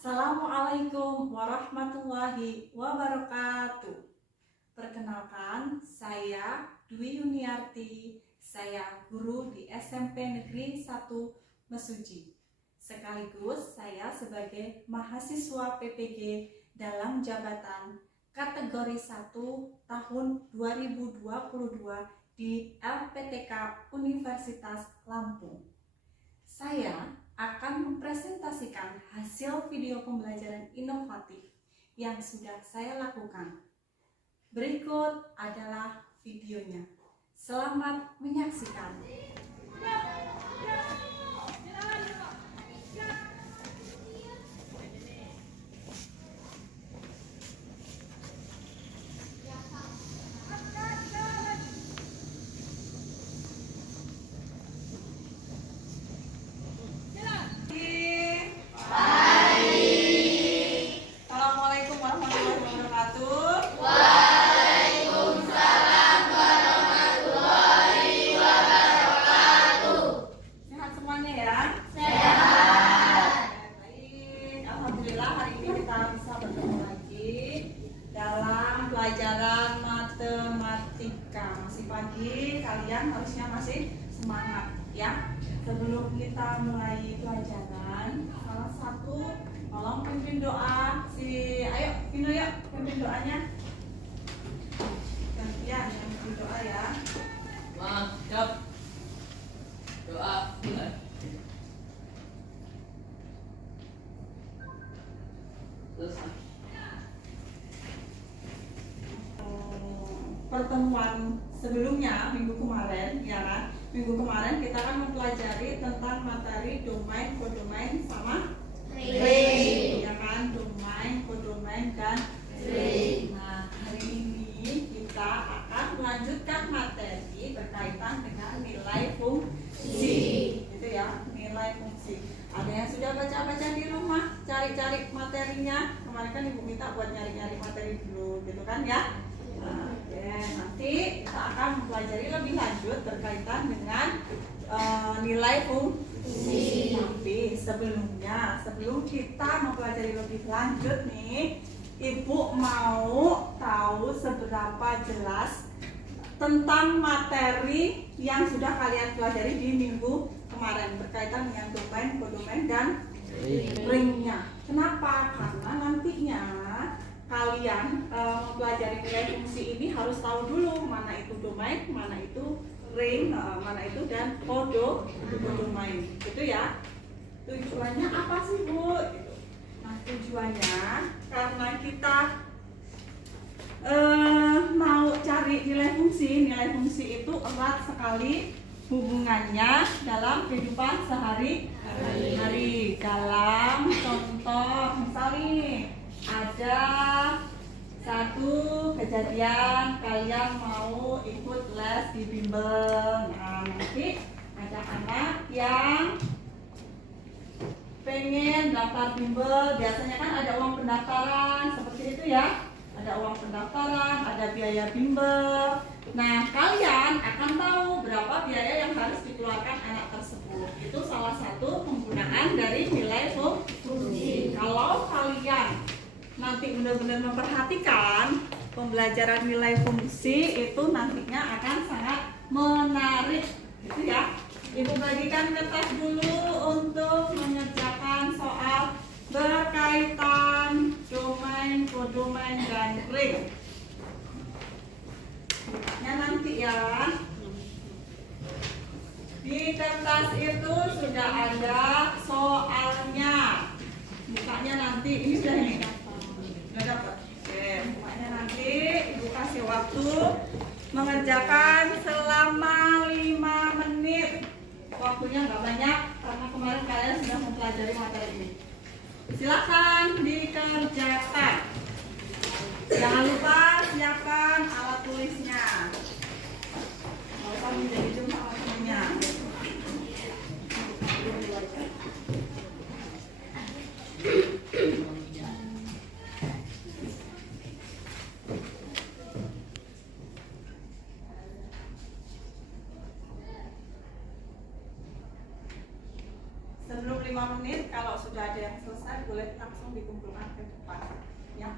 Assalamualaikum warahmatullahi wabarakatuh. Perkenalkan, saya Dwi Yuniarti. Saya guru di SMP Negeri 1 Mesuji. Sekaligus saya sebagai mahasiswa PPG dalam jabatan kategori 1 tahun 2022 di LPTK Universitas Lampung. Saya akan mempresentasikan hasil video pembelajaran inovatif yang sudah saya lakukan. Berikut adalah videonya. Selamat menyaksikan. Pelajaran matematika. Masih pagi, kalian harusnya masih semangat ya. Sebelum kita mulai pelajaran, salah satu tolong pimpin doa. Ayo Vino yuk, pimpin doanya. Gantian yang pimpin doa ya. Mantap. Doa mulai. Selesai. Pertemuan sebelumnya minggu kemarin ya kan, minggu kemarin kita kan mempelajari tentang materi domain, kodomain sama ring ya kan, domain, kodomain dan ring. Nah, hari ini kita akan melanjutkan materi berkaitan dengan nilai fungsi gitu ya, nilai fungsi. Ada yang sudah baca-baca di rumah, cari-cari materinya. Kemarin kan ibu minta buat nyari-nyari materi dulu gitu kan ya. Nah, nanti kita akan mempelajari lebih lanjut berkaitan dengan nilai fungsi. Tapi sebelum kita mempelajari lebih lanjut nih, ibu mau tahu seberapa jelas tentang materi yang sudah kalian pelajari di minggu kemarin berkaitan dengan domain, kodomain dan ringnya. Kenapa? Karena nantinya kalian mempelajari nilai fungsi ini harus tahu dulu mana itu domain, mana itu ring, mana itu dan kodomain. Gitu ya. Tujuannya apa sih, Bu? Gitu. Nah, tujuannya karena kita mau cari nilai fungsi. Nilai fungsi itu erat sekali hubungannya dalam kehidupan sehari-hari. Dalam contoh, misalnya ada satu kejadian kalian mau ikut les di bimbel. Nah, nanti ada anak yang pengen daftar bimbel. Biasanya kan ada uang pendaftaran seperti itu ya. Ada uang pendaftaran, ada biaya bimbel. Nah, kalian akan tahu berapa biaya yang harus dikeluarkan anak tersebut. Itu salah satu penggunaan dari nilai fungsi. Kalau kalian nanti benar-benar memperhatikan pembelajaran nilai fungsi, itu nantinya akan sangat menarik gitu ya. Ibu bagikan kertas dulu untuk mengerjakan soal berkaitan domain, kodomain dan ring. Bukanya nanti ya. Di kertas itu sudah ada soalnya. Bukanya nanti, ini sudah ini. Nggak dapat. Oke, pokoknya nanti ibu kasih waktu mengerjakan selama 5 menit. Waktunya nggak banyak karena kemarin kalian sudah mempelajari materi ini. Silakan dikerjakan. Jangan lupa siapkan alat tulisnya. Nggak usah menjadi cuma alat tulisnya. Sebelum 5 menit, kalau sudah ada yang selesai, boleh langsung dikumpulkan ke depan ya.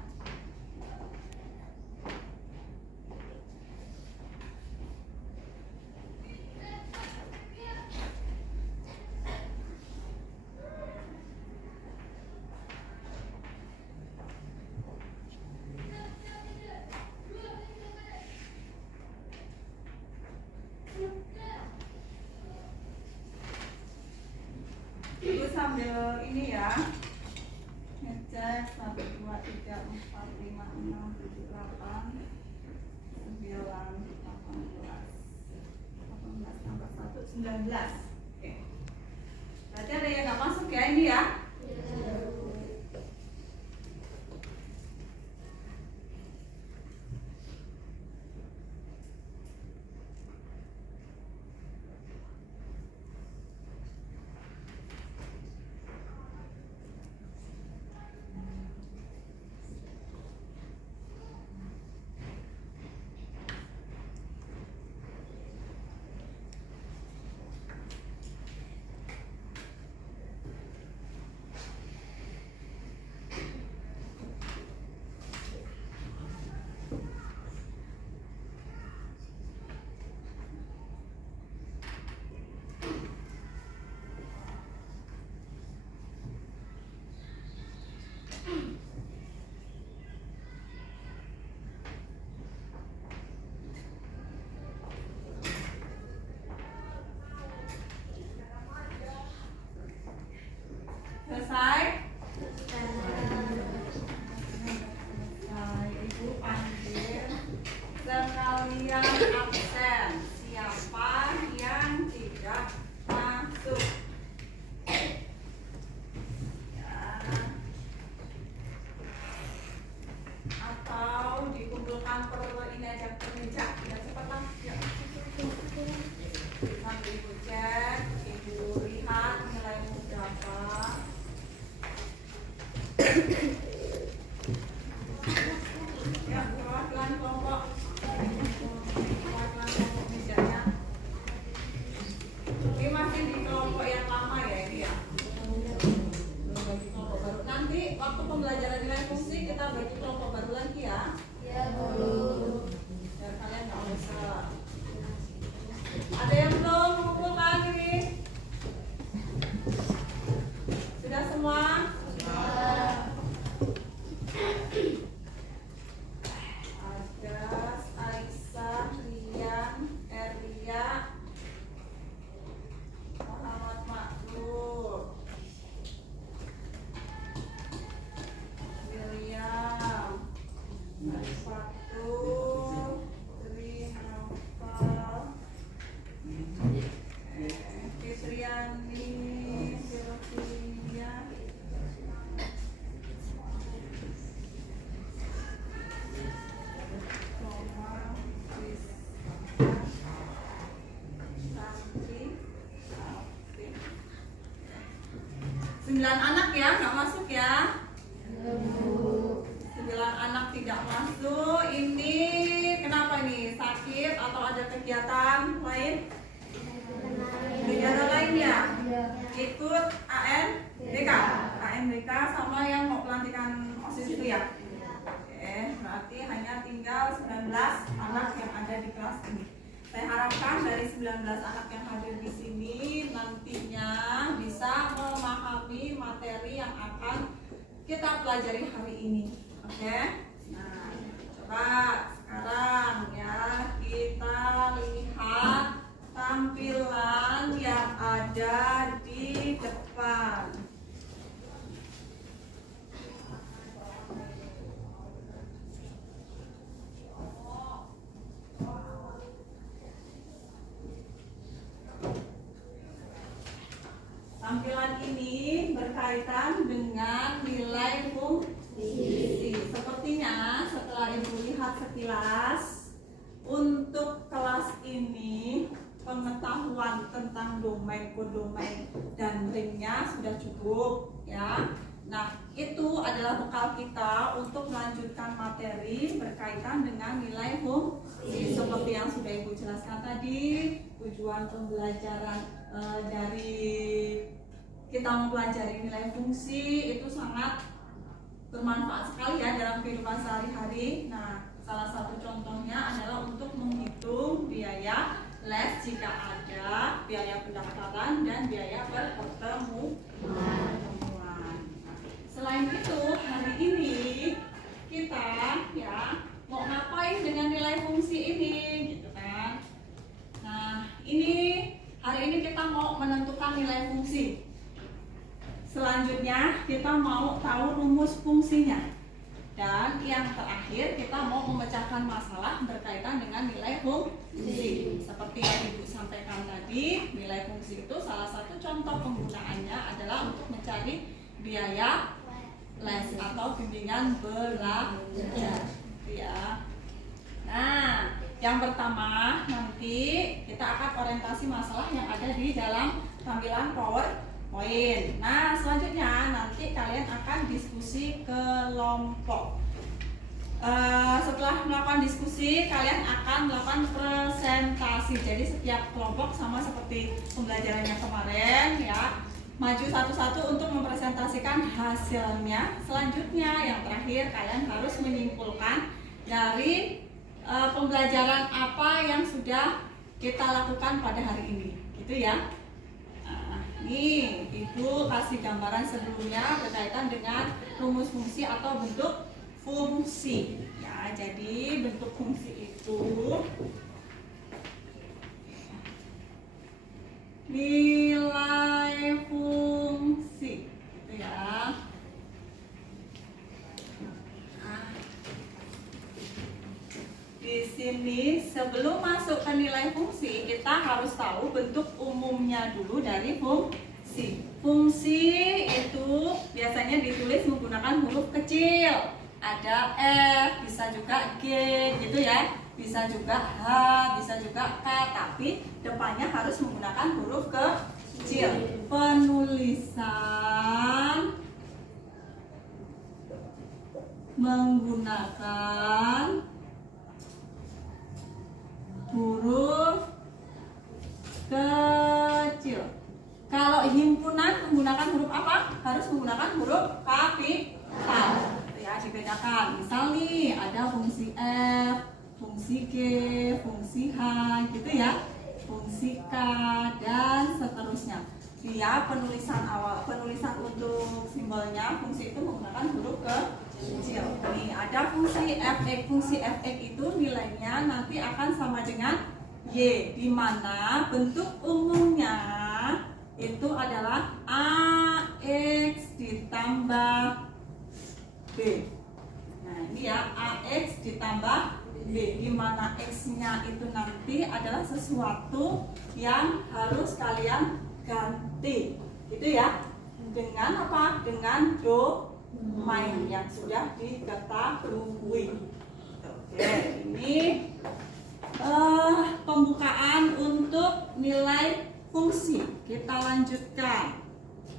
Ibu sambil ini ya, ngecek 1, 2, 3, 4, 5, 6, 7, 8, 9, 18, tambah 1, 19. Oke. Berarti ada yang nggak masuk ya ini ya? Selesai? Selesai. Ibu panggil sekalian absen. Siapa yang tidak masuk? Ya. Atau dikumpulkan per ini aja per meja. Ya cepatlah. Ya. Sambil ibu cek, ibu lihat nilaimu berapa. Ya, pelan-pelan kelompok. Pelan-pelan kelompok mejanya. Ini masih di kelompok yang lama ya ini ya. Belum bagi kelompok baru. Nanti waktu pembelajaran nilai fungsi kita bagi kelompok baru lagi ya. Ya, Bu. Biar kalian nggak usah. Ada yang belum mengumpulkan ini? Sudah semua? Agas, Aisyah, Rian, Eria, Muhammad Makhluk, William, Arifatu, Tri Naufal, Fitriani, Sylvia, Toma, Rizka, Santri, Alvin. 9 anak ya, nggak masuk ya? 9 anak tidak masuk. Ini kenapa nih? Sakit atau ada kegiatan lain? Kegiatan lain ya? Ikut ANBK. ANBK sama yang mau pelantikan OSIS itu ya? Oke, berarti hanya tinggal 19 anak yang ada di kelas ini. Saya harapkan dari 19 anak yang hadir di sini nantinya bisa memahami materi yang akan kita pelajari hari ini. Oke? Nah, coba sekarang ya kita lihat tampilan yang ada di depan. Tampilan ini berkaitan dengan nilai fungsi. Sepertinya setelah Ibu lihat sekilas, untuk kelas ini pengetahuan tentang domain, kodomain, dan ringnya sudah cukup ya. Nah, itu adalah bekal kita untuk melanjutkan materi berkaitan dengan nilai fungsi. Seperti yang sudah Ibu jelaskan tadi, tujuan pembelajaran dari kita mempelajari nilai fungsi itu sangat bermanfaat sekali ya dalam kehidupan sehari-hari. Nah, salah satu contohnya adalah untuk menghitung biaya les jika ada, biaya pendaftaran dan biaya pertemuan. Selain itu, hari ini kita ya mau ngapain dengan nilai fungsi ini gitu kan. Nah, hari ini kita mau menentukan nilai fungsi. Selanjutnya kita mau tahu rumus fungsinya. Dan yang terakhir kita mau memecahkan masalah berkaitan dengan nilai fungsi. Seperti yang Ibu sampaikan tadi, nilai fungsi itu salah satu contoh penggunaannya adalah untuk mencari biaya les atau bimbingan belajar. Ya. Nah, yang pertama nanti kita akan orientasi masalah yang ada di dalam tampilan PowerPoint. Nah, selanjutnya nanti kalian akan diskusi kelompok. Setelah melakukan diskusi, kalian akan melakukan presentasi. Jadi setiap kelompok sama seperti pembelajarannya kemarin ya, maju satu-satu untuk mempresentasikan hasilnya. Selanjutnya yang terakhir kalian harus menyimpulkan dari pembelajaran apa yang sudah kita lakukan pada hari ini, gitu ya. Nih, Ibu kasih gambaran sebelumnya berkaitan dengan rumus fungsi atau bentuk fungsi. Ya, jadi bentuk fungsi itu nilai fungsi, gitu ya. Di sini sebelum masuk ke nilai fungsi kita harus tahu bentuk umumnya dulu dari fungsi. Fungsi itu biasanya ditulis menggunakan huruf kecil. Ada F, bisa juga G, gitu ya. Bisa juga H, bisa juga K, tapi depannya harus menggunakan huruf kecil. Penulisan menggunakan huruf kecil. Kalau himpunan menggunakan huruf apa? Harus menggunakan huruf kapital. Ya, dibedakan. Misal nih ada fungsi F, fungsi G, fungsi H, gitu ya. Fungsi K dan seterusnya. Dia penulisan untuk simbolnya fungsi itu menggunakan huruf kecil. Nih ada fungsi f(x). Fungsi f(x) itu nilainya nanti akan sama dengan y, di mana bentuk umumnya itu adalah ax ditambah b. Nah ini ya, ax ditambah b, di mana x-nya itu nanti adalah sesuatu yang harus kalian ganti, gitu ya. Dengan apa? Dengan domain yang sudah diketahui. Oke, ini pembukaan untuk nilai fungsi. Kita lanjutkan.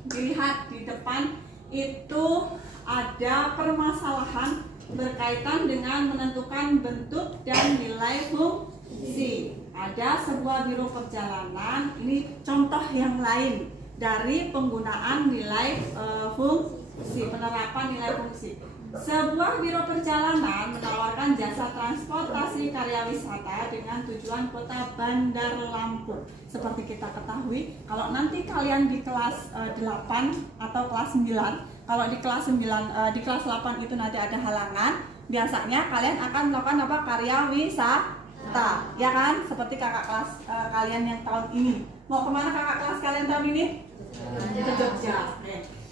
Dilihat di depan itu ada permasalahan berkaitan dengan menentukan bentuk dan nilai fungsi. Ada sebuah biro perjalanan. Ini contoh yang lain dari penggunaan nilai fungsi, penerapan nilai fungsi. Sebuah biro perjalanan menawarkan jasa transportasi karya wisata dengan tujuan kota Bandar Lampung. Seperti kita ketahui, kalau nanti kalian di kelas 8 atau kelas 9, kalau di kelas 9, di kelas 8 itu nanti ada halangan, biasanya kalian akan melakukan apa? Karya wisata, ya kan? Seperti kakak kelas kalian yang tahun ini. Mau kemana kakak kelas kalian tahun ini? Ke Jogja.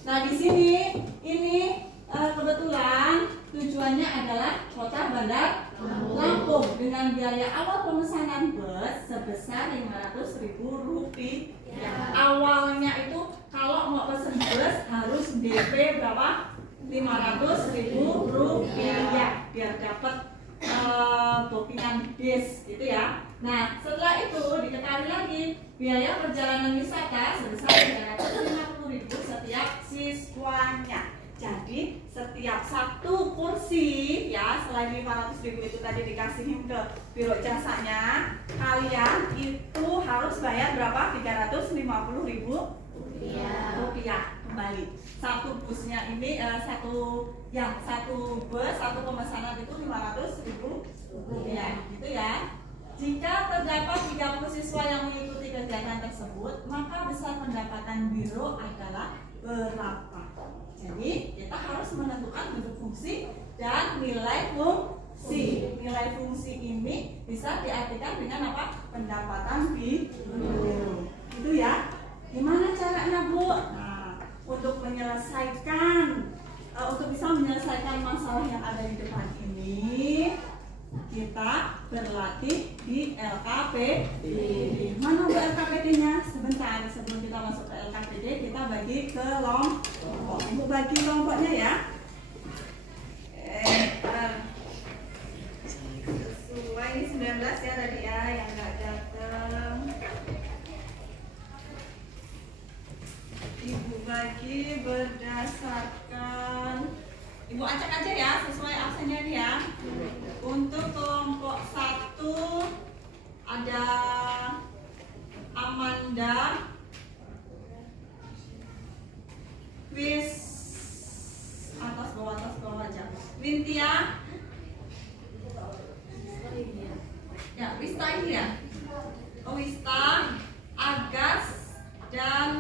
Nah di sini ini kebetulan tujuannya adalah kota Bandar Lampung dengan biaya awal pemesanan bus sebesar Rp500.000. Awalnya itu kalau mau pesen bus harus DP berapa? Rp500.000 biar dapat bookingan bis, gitu ya. Nah setelah itu diketahui lagi biaya perjalanan wisata sebesar Rp350.000 setiap siswanya. Jadi setiap satu kursi ya, selain Rp500.000 itu tadi dikasihin ke biro jasanya, kalian itu harus bayar berapa? Rp350.000. rupiah kembali. Satu busnya ini satu bus, satu pemesanan itu 500.000 rupiah, gitu ya. Jika terdapat 30 siswa yang mengikuti kegiatan tersebut, maka besar pendapatan biro adalah berapa? Jadi kita harus menentukan bentuk fungsi dan nilai fungsi. Nilai fungsi ini bisa diartikan dengan apa? Pendapatan biro. Itu ya. Gimana caranya, Bu? Nah, untuk bisa menyelesaikan masalah yang ada di depan ini, kita berlatih di LKPD. Mana Bu LKPD-nya? Sebentar, sebelum kita masuk ke LKPD, kita bagi kelompok. Ibu bagi kelompoknya ya. Sesuai ini 19 ya tadi ya yang nggak datang. Ibu bagi berdasarkan, Ibu acak aja ya sesuai absennya ini ya. Untuk kelompok 1 ada Amanda, atas bawah aja. Wintia, ya Wista ini ya. Wista, Agas dan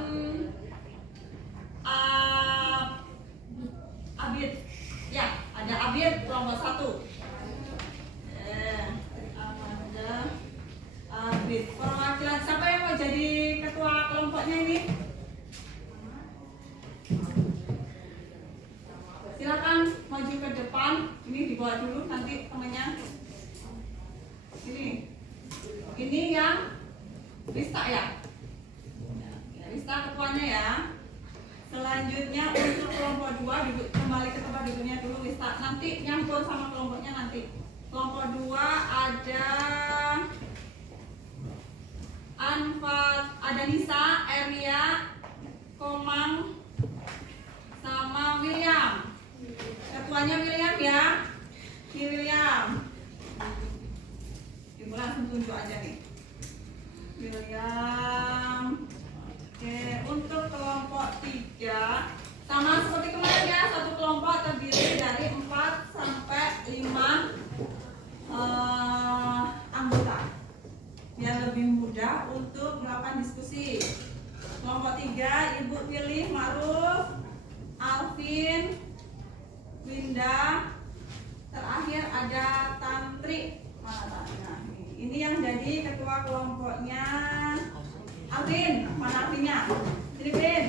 Abid. Ya, ada Abid kelompok 1. Amanda, Abid. Perwakilan siapa yang mau jadi ketua kelompoknya ini? Silakan maju ke depan. Ini dibawa dulu nanti temennya. Ini yang Rista ya. Rista ketuanya ya. Selanjutnya untuk kelompok 2 duduk kembali ke tempat duduknya dulu Rista. Nanti nyampur sama kelompoknya nanti. Kelompok 2 ada Anfat, ada Nisa, Eria, Komang, sama William. Ketuanya William ya. Ini William. Ibu langsung tunjuk aja nih. William. Oke, untuk kelompok 3 sama seperti kemarin ya, satu kelompok terdiri dari 4 sampai 5 anggota. Biar lebih mudah untuk melakukan diskusi. Kelompok 3 Ibu pilih Ma'ruf, Alvin, Winda, terakhir ada Tantri. Mana Tantri? Ini yang jadi ketua kelompoknya Alvin. Mana Alvinnya? Sini Vin.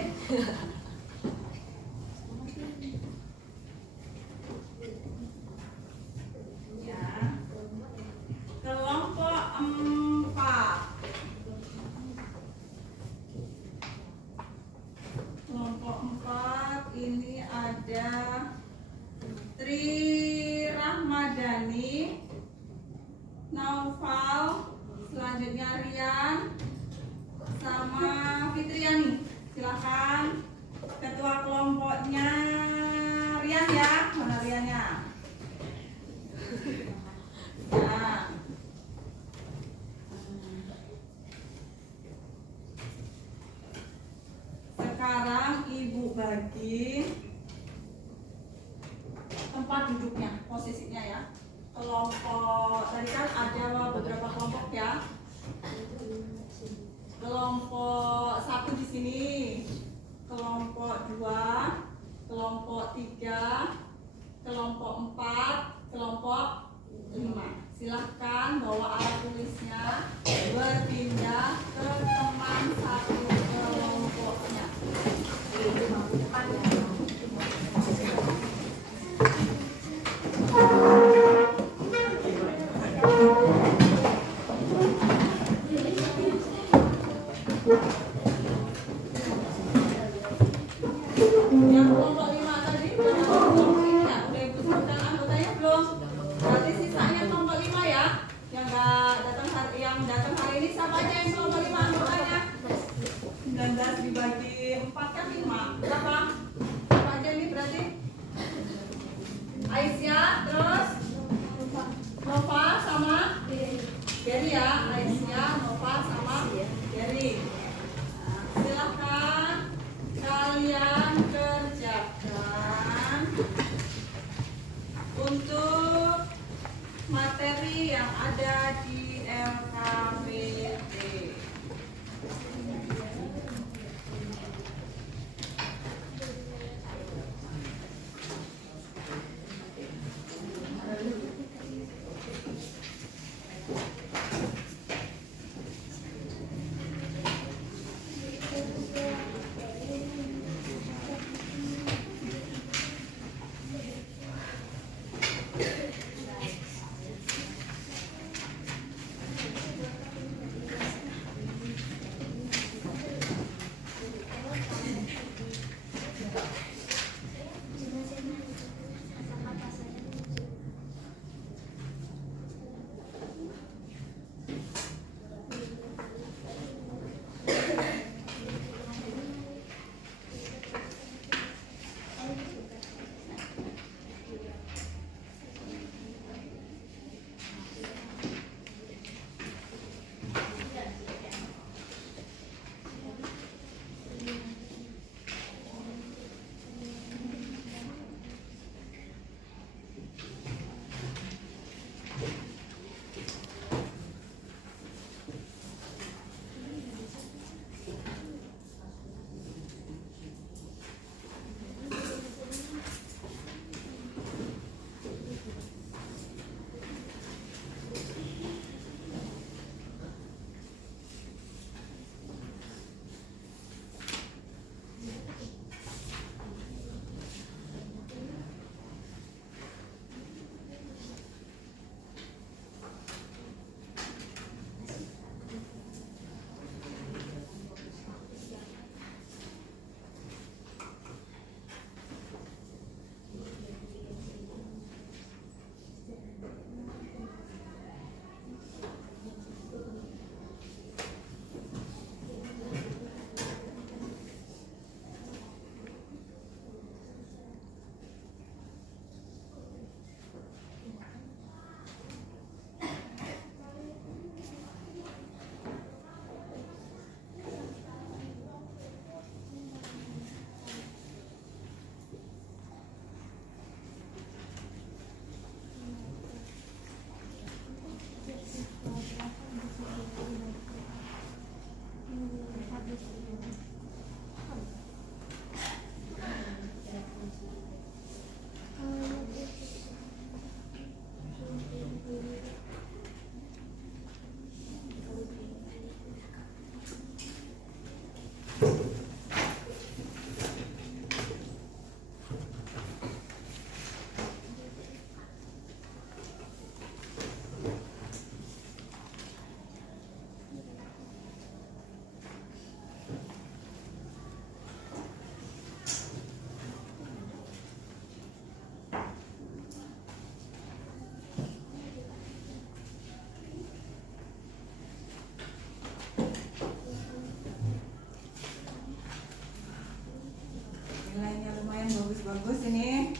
Ya. Kelompok 4. Kelompok 4 ini ada Tri Rahmadani, Naufal, selanjutnya Rian, sama Fitriani. Silakan ketua kelompoknya Rian ya. Mana Riannya? Ya. Sekarang Ibu bagi tempat duduknya, posisinya ya. Kelompok tadi kan ada beberapa kelompok ya. Kelompok 1 di sini, kelompok 2, kelompok 3, kelompok 4, kelompok 5. Silahkan bawa alat tulisnya, berpindah ke teman satu kelompoknya. Yang kelompok 5 tadi, kelompok 5 udah Ibu sebutkan anggotanya belum? Berarti sisanya kelompok 5 ya. Yang datang hari ini siapa aja yang kelompok 5 anggotanya? 19 dibagi 4 kan 5. Berapa? Siapa aja ini berarti? Aisyah, terus Nova sama Jerry ya. Aisyah, Nova sama Jerry. Silahkan yang ada di LKPD. Nilainya lumayan bagus-bagus ini.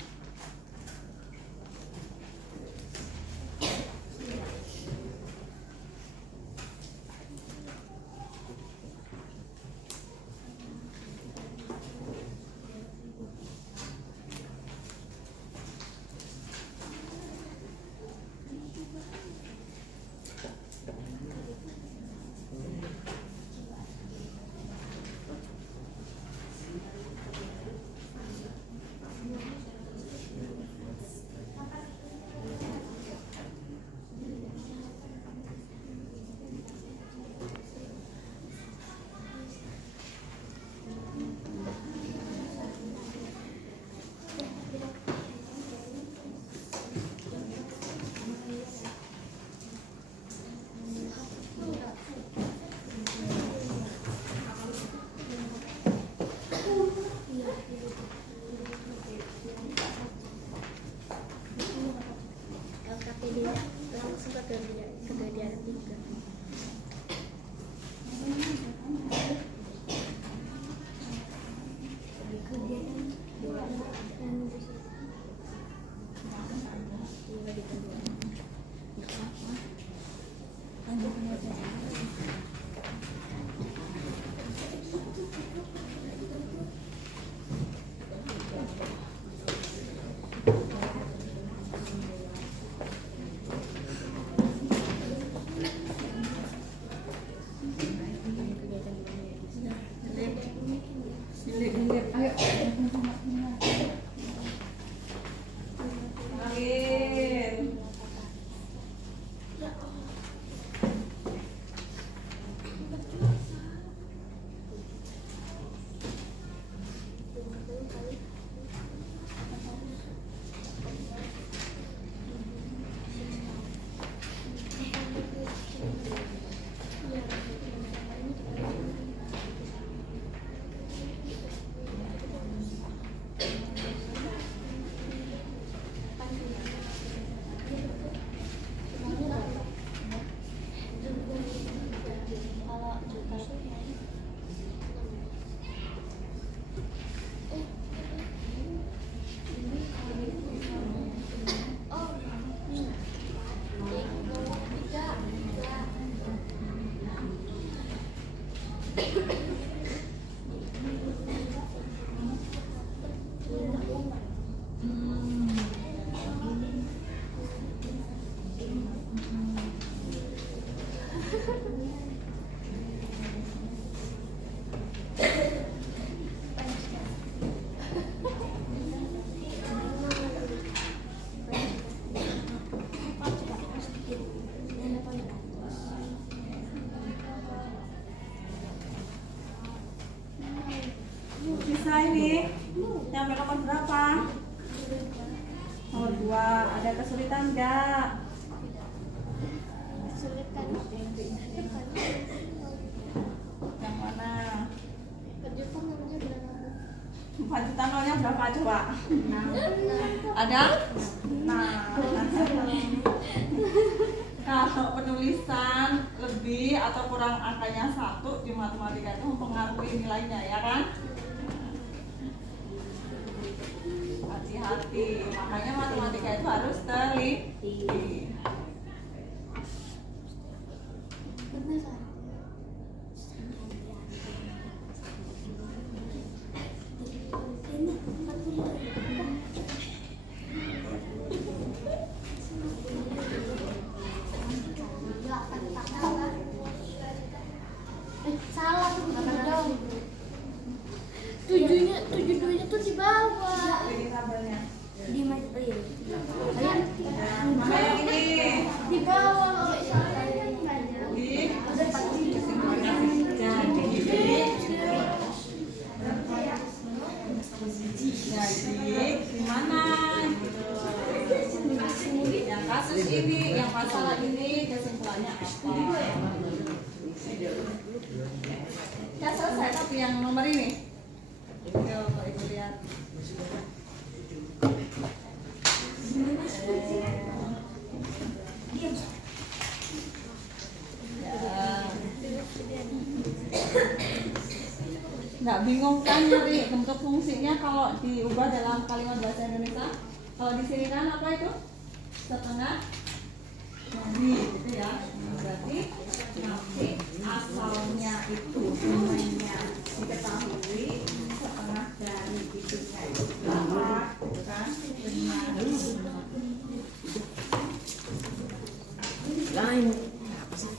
nomor berapa? Nomor 2. Ada kesulitan nggak? Kesulitan. Yang mana? 4 juta namanya berapa? 4 juta nolnya berapa coba? Ada? Nah, kalau penulisan lebih atau kurang angkanya 1 di matematika itu mempengaruhi nilainya, ya kan? Hati-hati, makanya matematika itu harus teliti. Beneran. Ini 40. Salah tuh dong. 7-nya tuh di bawah. Ini tabelnya. Di mana? Mana yang ini? Di bawah. Di jadi gimana? Yang kasus ini, yang masalah ini kesimpulannya apa? Ya selesai, tapi yang nomor ini. Yuk, Ibu lihat. Nggak bingung kan nyari bentuk fungsinya kalau diubah dalam kalimat bahasa Indonesia? Kalau di sini kan apa itu? Setengah jadi gitu ya. Berarti nanti asalnya itu namanya diketahui, setengah dari itunya itu berapa, gitu kan? Benar. Lain. Apa sih?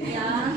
Ya.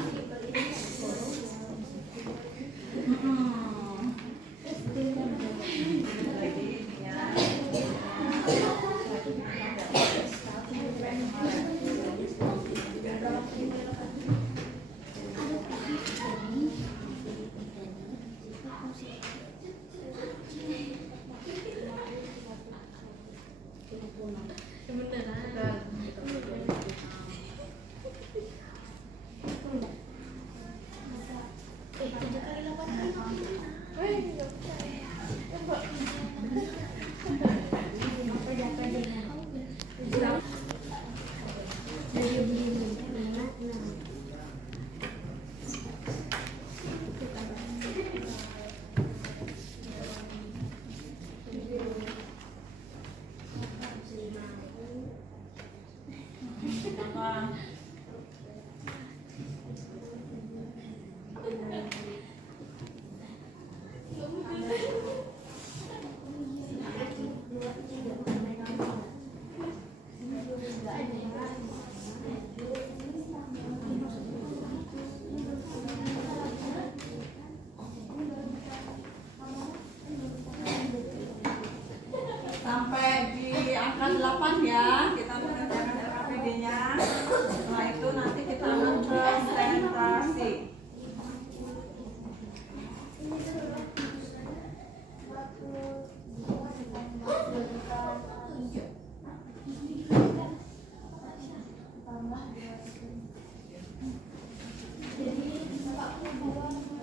Sampai di angka 8 ya, kita mengerjakan LKPD-nya. Setelah itu nanti kita akan konsentrasi.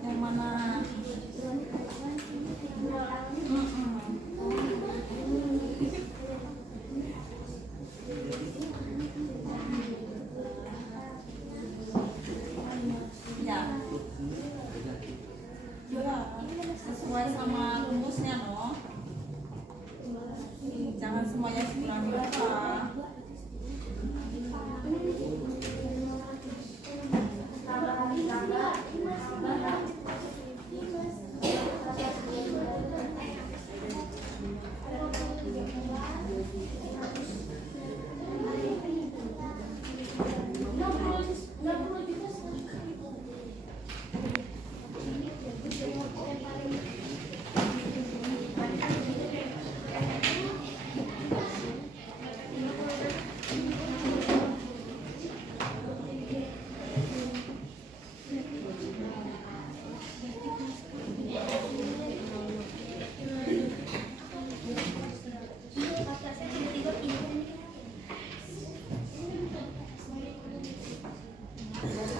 Yang mana? Ya, sesuai sama rumusnya no. Jangan semuanya kurang berapa.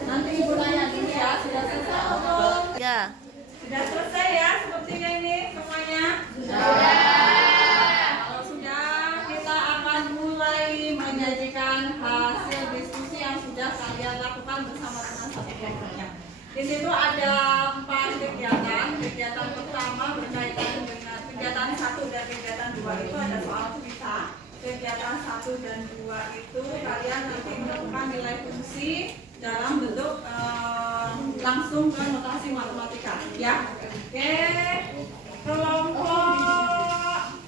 Nanti ibu nanya dulu ya, sudah selesai belum? Ya. Sudah selesai ya, sepertinya ini semuanya. Kalau sudah, kita akan mulai menyajikan hasil diskusi yang sudah kalian lakukan bersama dengan satu kelompoknya. Di situ ada 4 kegiatan. Kegiatan pertama berkaitan dengan kegiatan 1 dan kegiatan 2 itu ada soal tulisan. Kegiatan 1 dan 2 itu kalian nanti melakukan nilai fungsi dalam bentuk langsung ke notasi matematika ya. Oke, kelompok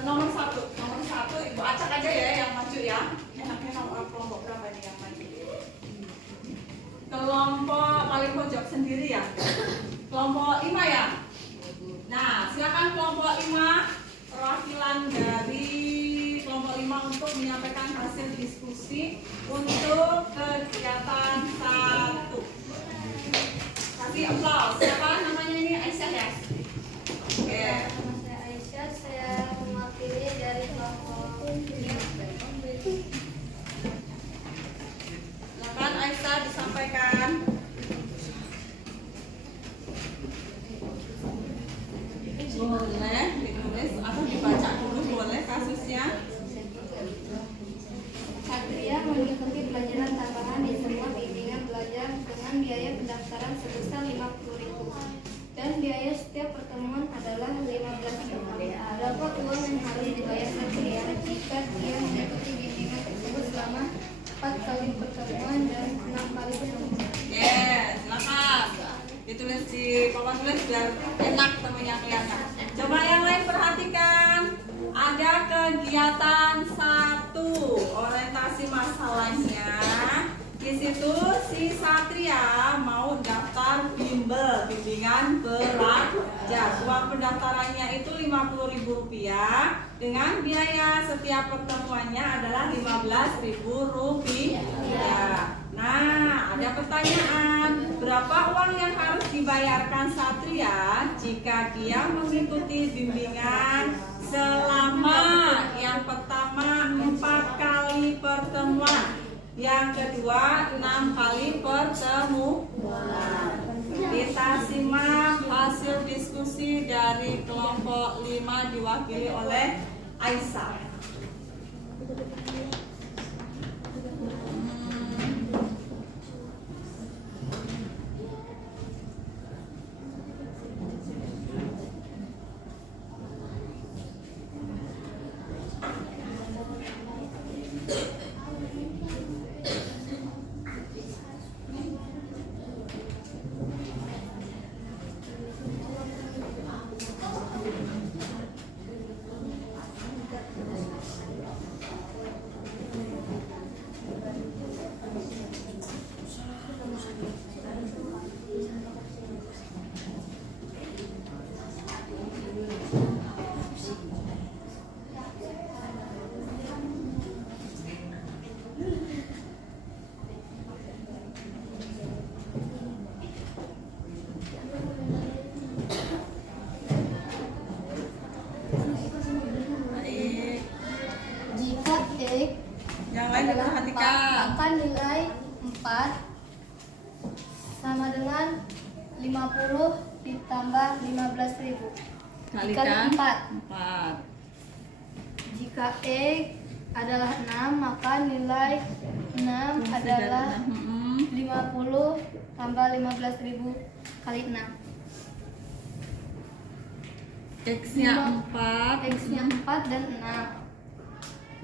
nomor satu ibu acak aja ya yang maju ya. Enaknya nomor kelompok berapa nih yang maju? Kelompok paling pojok sendiri ya. Kelompok 5 ya. Nah, silakan kelompok 5 perwakilan dari kelompok 5 untuk menyampaikan hasil diskusi untuk kegiatan 1. Kasih aplaus. Siapa namanya ini? Aisyah ya? Oke. Nama saya Aisyah, saya mewakili dari kelompok Silakan Aisyah disampaikan. Boleh ditulis atau dibaca dulu boleh kasusnya. Satria mengikuti pelajaran tambahan di semua bimbingan belajar dengan biaya pendaftaran sebesar 50.000 dan biaya setiap pertemuan adalah 15.000. Berapa uang yang harus dibayar Satria jika dia mengikuti bimbingan tersebut selama 4 kali pertemuan dan 6 kali pertemuan? Yes, silakan. Ditulis di papan tulis biar enak temennya kelihatan. Coba yang lain perhatikan. Ada kegiatan 1, orientasi masalahnya. Di situ si Satria mau daftar bimbel, bimbingan belajar. Uang pendaftarannya itu Rp50.000 dengan biaya setiap pertemuannya adalah Rp15.000. Nah, ada pertanyaan, berapa uang yang harus dibayarkan Satria jika dia mengikuti bimbingan selama yang pertama 4 kali pertemuan, yang kedua 6 kali pertemuan. Kita simak hasil diskusi dari kelompok 5 diwakili oleh Aisyah. Jika X Yang lain diperhatikan. maka nilai 4 sama dengan 50 ditambah 15.000 Kalikan 4. Jika X adalah 6 maka nilai 6 adalah 50 tambah 15.000 kali 6. X-nya 4. X-nya 4 dan 6.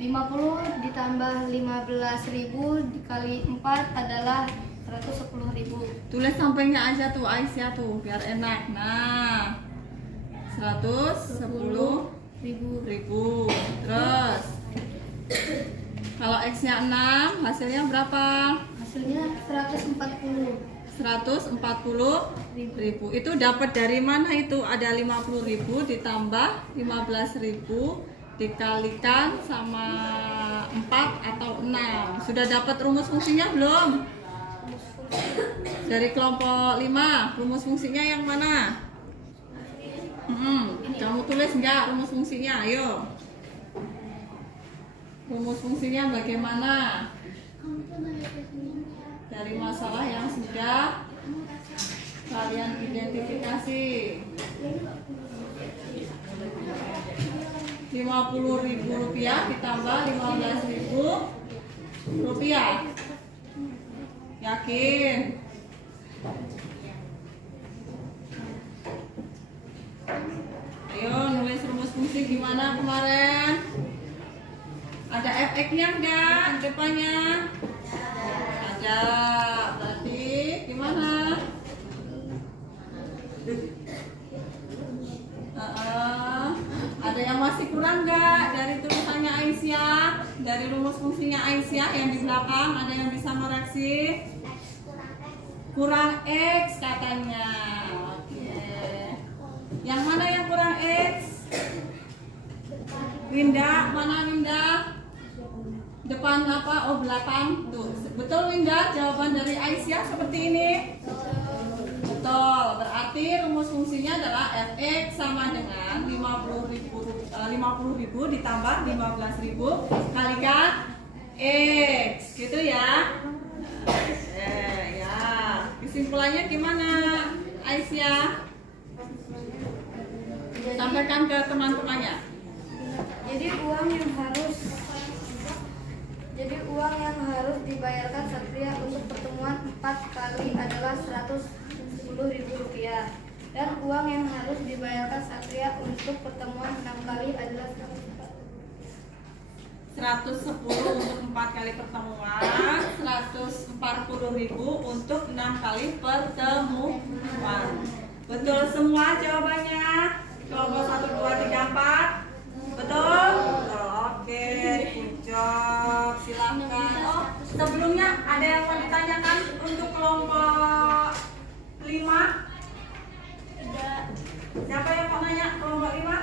50 ditambah 15.000 dikali 4 adalah 110.000. Tulis sampingnya aja tuh Aisyah tuh biar enak. Nah, 110.000. Terus kalau X-nya 6 hasilnya berapa? Hasilnya 140. 140.000. Itu dapat dari mana itu? Ada 50.000 ditambah 15.000 dikalikan sama 4 atau 6. Sudah dapat rumus fungsinya belum? Dari kelompok 5, rumus fungsinya yang mana? Kamu tulis enggak rumus fungsinya? Ayo. Rumus fungsinya bagaimana? dari masalah yang sudah kalian identifikasi. 50.000 rupiah ditambah 15.000 rupiah. Yakin? Ayo nulis rumus fungsi gimana kemarin? Ada fx-nya enggak depannya? Ada. Berarti gimana? Ada yang masih kurang nggak dari tulisannya Aisyah, dari rumus fungsinya Aisyah yang di belakang? Ada yang bisa mereaksi? Kurang X katanya. Oke. Yang mana yang kurang X? Winda, mana Winda? Depan apa? Oh, belakang. Tuh, betul Winda? Jawaban dari Aisyah seperti ini. Betul, berarti rumus fungsinya adalah fx sama dengan 50.000 ditambah 15.000 kalikan x, gitu ya. Ya, kesimpulannya gimana Aisyah? Sampaikan ke teman-temannya. Jadi uang yang harus dibayarkan Satria untuk pertemuan 4 kali adalah 110.000 rupiah, dan uang yang harus dibayarkan Satria untuk pertemuan 6 kali adalah 110 untuk 4 kali pertemuan, 140.000 untuk 6 kali pertemuan. Betul semua jawabannya? Kelompok 1, 2, 3, 4. Betul? Betul. Oke, good job. Silakan. Oh, sebelumnya ada yang mau ditanyakan untuk kelompok 5? Tidak. Siapa yang mau nanya kelompok 5?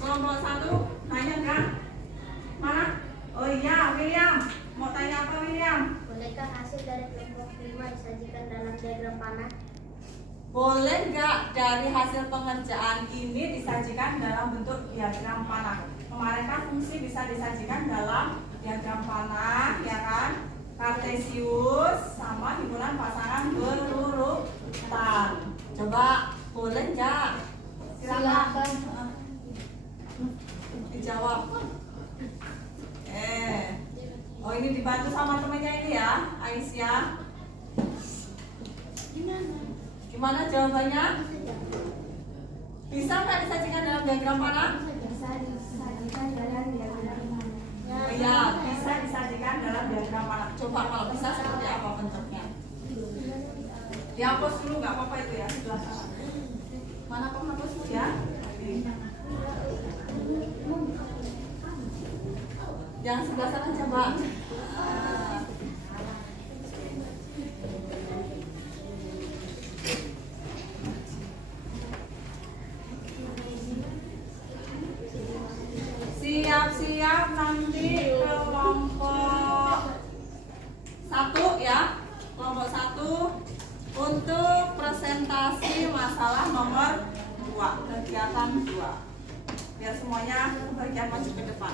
Kelompok 1? Nanya enggak? Mana? Oh iya, William. Mau tanya apa William? Bolehkah hasil dari kelompok 5 disajikan dalam diagram panah? Boleh nggak dari hasil pengerjaan ini disajikan dalam bentuk diagram panah? Kemarin kan fungsi bisa disajikan dalam diagram panah, ya kan? Kartesius sama himpunan pasangan berurutan. Coba boleh nggak? Silakan. Dijawab. Oh ini dibantu sama temennya ini ya, Aisyah. Gimana jawabannya? Bisa nggak disajikan dalam diagram panah? bisa disajikan dalam diagram panah. Oh iya, bisa disajikan dalam diagram panah. Coba kalau bisa seperti apa bentuknya? Dihapus dulu nggak apa-apa itu ya, sebelah sana. Mana penghapus ya? Yang sebelah sana coba. Siap-siap nanti kelompok 1 ya, kelompok 1 untuk presentasi masalah nomor 2, kegiatan 2. Biar semuanya bagian maju ke depan.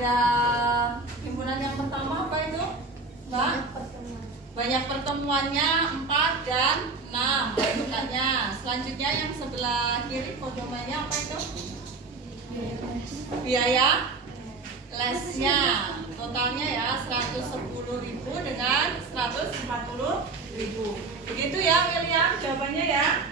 Ada himpunan yang pertama apa itu, Mbak? Banyak pertemuannya 4 dan 6 bentuknya. Selanjutnya yang sebelah kiri volumennya apa itu? Biaya lesnya. Totalnya ya 110.000 dengan 140.000. Begitu ya William jawabannya ya.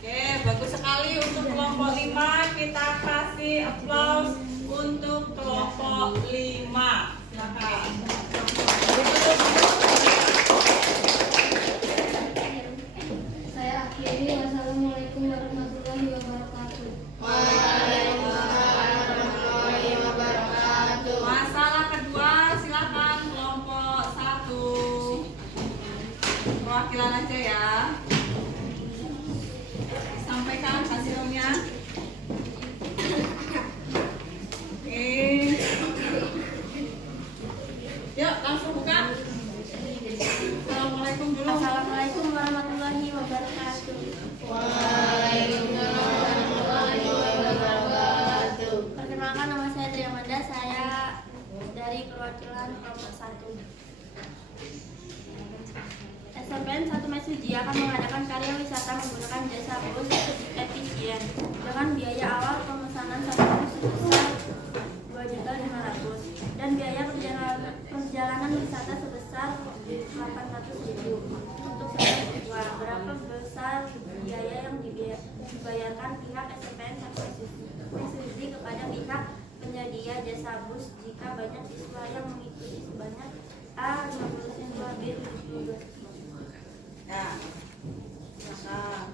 Oke, bagus sekali untuk kelompok 5. Kita kasih applause untuk kelompok 5. Silakan. Saya akhiri. Wassalamualaikum warahmatullahi wabarakatuh. Masalah kedua, silakan kelompok 1. Perwakilan aja ya. Sampaikan hasilnya. Oke. Yuk, langsung buka. Assalamualaikum dulu. Assalamualaikum warahmatullahi wabarakatuh. Perkenalkan, nama saya Triamanda. Saya dari perwakilan kelompok 1. SMPN 1 Mesuji akan mengadakan karya wisata menggunakan jasa bus efisien dengan biaya awal pemesanan 1 bus sebesar 2.500.000 dan biaya perjalanan wisata sebesar 800.000 untuk setiap siswa. Berapa besar biaya yang dibayarkan pihak SMPN 1 Mesuji kepada pihak penyedia jasa bus jika banyak siswa yang mengikuti sebanyak A 50 siswa, B 72 siswa? Ya. Silakan.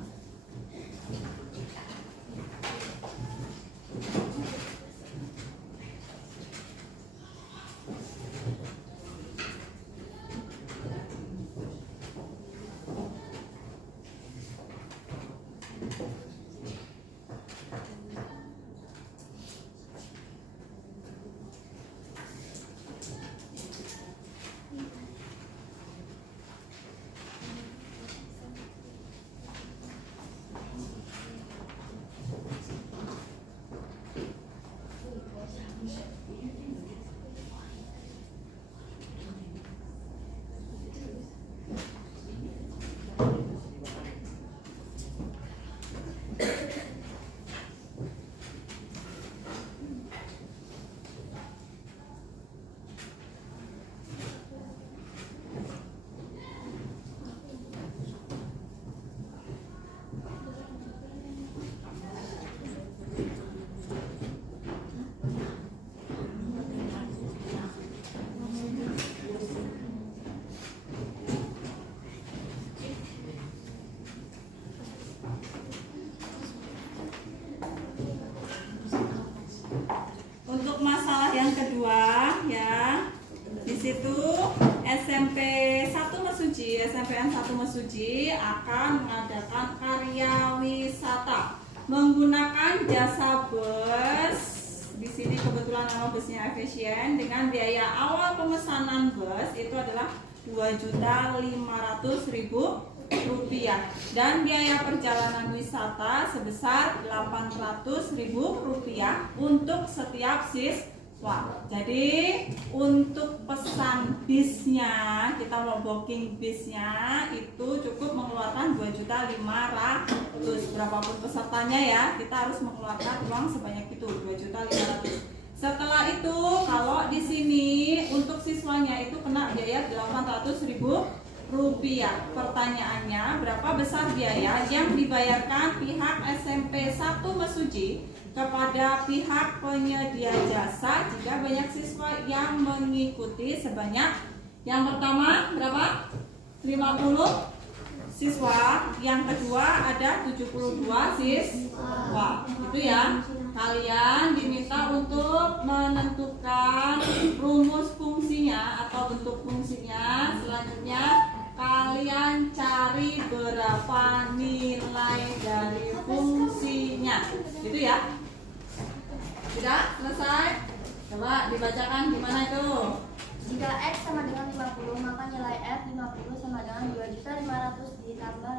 Untuk masalah yang kedua ya, di situ SMP 1 Mesuji, SMPN 1 Mesuji akan mengadakan karya wisata menggunakan jasa bus. Di sini kebetulan nama busnya efisien dengan biaya awal pemesanan bus itu adalah 2.500.000 rupiah dan biaya perjalanan wisata sebesar 800.000 rupiah untuk setiap siswa. Jadi untuk pesan bisnya, kita mau booking bisnya itu cukup mengeluarkan 2.500.000. Berapapun pesertanya ya, kita harus mengeluarkan uang sebanyak itu 2.500.000. Setelah itu kalau di sini untuk siswanya itu kena biaya 800.000 rupiah. Pertanyaannya, berapa besar biaya yang dibayarkan pihak SMP 1 Mesuji kepada pihak penyedia jasa jika banyak siswa yang mengikuti sebanyak, yang pertama berapa? 50 siswa, yang kedua ada 72 siswa. Itu ya. Kalian diminta untuk menentukan rumus fungsinya atau bentuk fungsinya. Selanjutnya kalian cari berapa nilai dari fungsinya. Gitu ya. Sudah selesai? Coba dibacakan gimana itu? Jika X sama dengan 50, maka nilai F 50 sama dengan 2.500 ditambah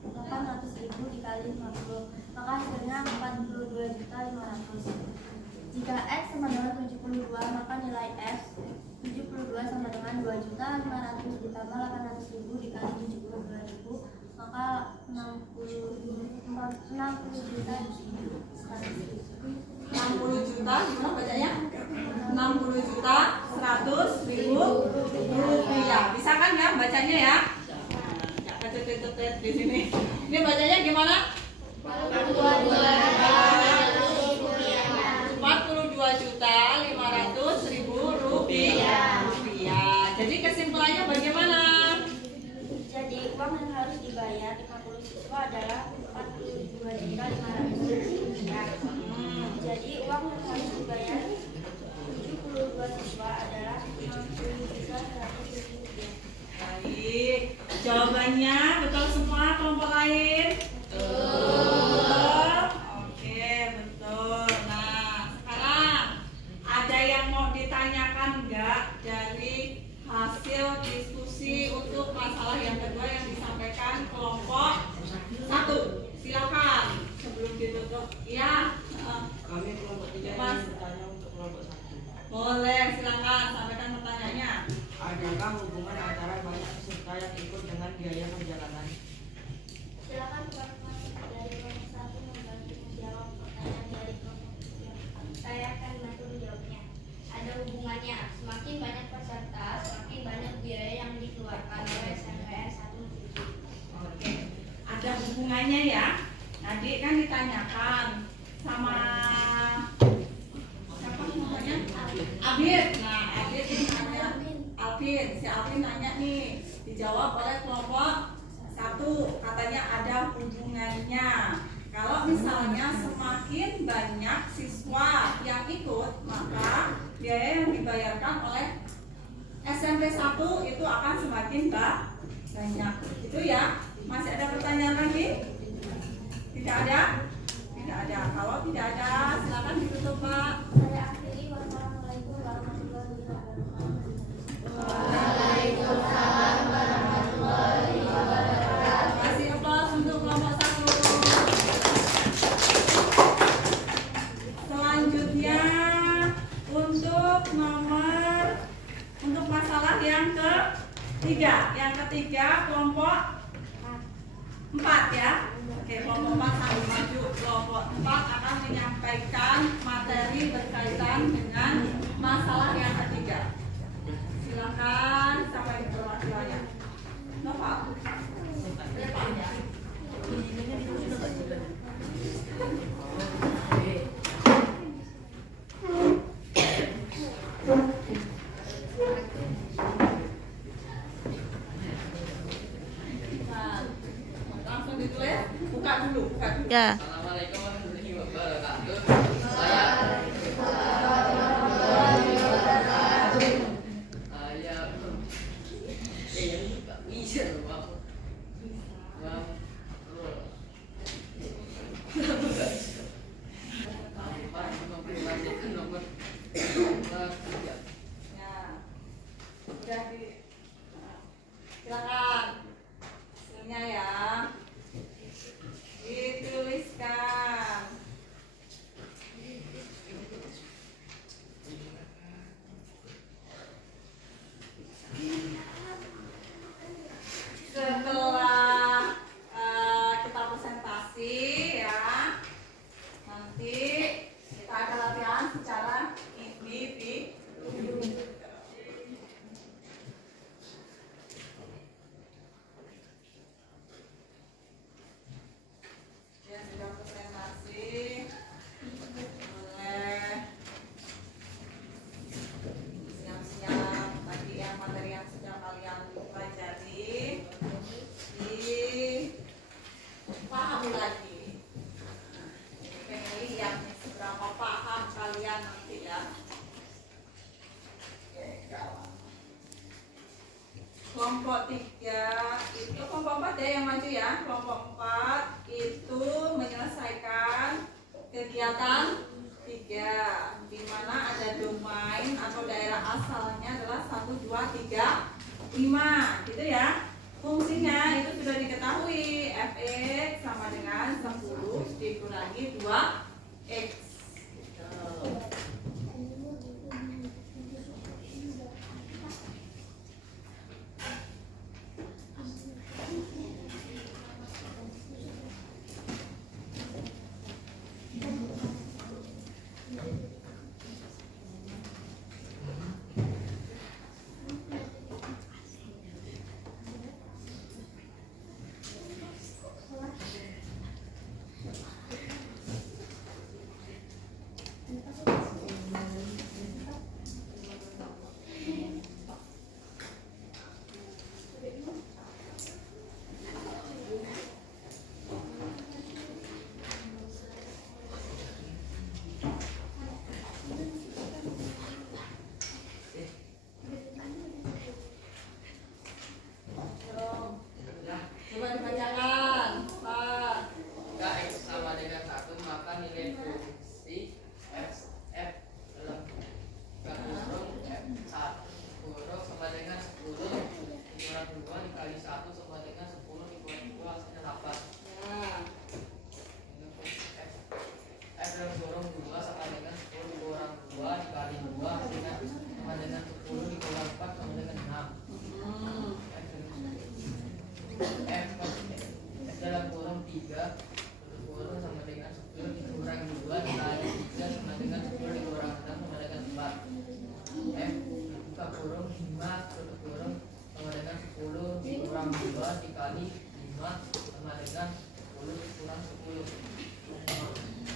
800.000 dikali 50, maka hasilnya 42.500. Jika X sama dengan 72, maka nilai F 72 sama dengan 2.500.000 ditambah 800.000 dikali 72.000, maka 60 juta 60 juta, gimana bacanya? 60 juta 100.000 rupiah. Bisa kan ya bacanya ya? Di sini. Ini bacanya gimana? 42 juta 500.000 rupiah. Jadi kesimpulannya bagaimana? Jadi uang yang harus dibayar 50 siswa adalah 42.500.000 rupiah. Jadi uang yang harus dibayar 72 siswa adalah 50.100.000 rupiah. Baik, jawabannya betul semua kelompok lain? Betul. Oke, betul. Nah, sekarang ada yang mau ditanyakan enggak dari hasil diskusi untuk masalah yang kedua yang disampaikan kelompok 1? Silakan sebelum ditutup. Ya. Kami kelompok 3 Mas. ingin bertanya untuk kelompok 1. Boleh, silakan sampaikan pertanyaannya. Adakah hubungan antara banyak peserta yang ikut dengan biaya perjalanan? Silakan teman-teman dari kelompok 1 membantu menjawab pertanyaan dari kelompok 3. Saya akan bantu menjawabnya. Ada hubungannya. Semakin banyak peserta, semakin banyak biaya yang dikeluarkan oleh SMPN 1 Oke, ada hubungannya ya. Tadi kan ditanyakan sama siapa namanya? Abid. Nah, Abid ini nanya, si Abid nanya nih, dijawab oleh kelompok 1. Katanya ada hubungannya. Kalau misalnya semakin banyak siswa yang ikut, maka biaya yang dibayarkan oleh SMP 1 itu akan semakin banyak. Itu ya. Masih ada pertanyaan lagi? Tidak ada? Tidak ada. Kalau tidak ada, silakan ditutup, Pak. Saya akhiri. Wassalamualaikum warahmatullahi wabarakatuh. Kasih aplaus untuk kelompok 1. Selanjutnya untuk masalah yang ketiga. Yang ketiga kelompok 4 ya. Oke, kelompok 4 sambil maju. Kelompok 4 akan menyampaikan materi berkaitan dengan masalah yang ketiga. Silakan sampai ke perwakilannya. Nova. Depan ya. Nah, langsung ditulis. Buka dulu. Ya. Assalamualaikum warahmatullahi wabarakatuh. Saya yang nggak bisa loh, Bang. Nomor Ya. Udah silakan. Hasilnya ya. Dituliskan. Setelah kita presentasi ya, nanti kita akan latihan secara individu. Ya, sudah presentasi, boleh siap-siap tadi yang materi yang sudah kalian pelajari dipahami lagi. Pengen lihat nih seberapa paham kalian nanti ya. Oke, kawan. Kelompok 3 itu kelompok 4 ya yang maju ya. Kelompok 4 itu menyelesaikan kegiatan 3 di mana ada domain atau daerah asalnya adalah 1, 2, 3, 5 gitu ya. Fungsinya itu sudah diketahui, fx sama dengan 10 dikurangi 2x gitu. kali 1 sama dengan 10 dikurangi 2 hasilnya 8. Ya. F dalam kurung 2 sama dengan 10 dikurang 2 dikali 2 hasilnya sama dengan 10 dikurang 4 sama dengan 6. F dalam kurung 3 tutup kurung sama dengan 10 dikurang 2 dikali 3 sama dengan 10 dikurang 6 sama dengan 4. F buka kurung 5 tutup kurung sama dengan 10 dikurang 2 dikali 5 sama dengan 10 dikurang 10.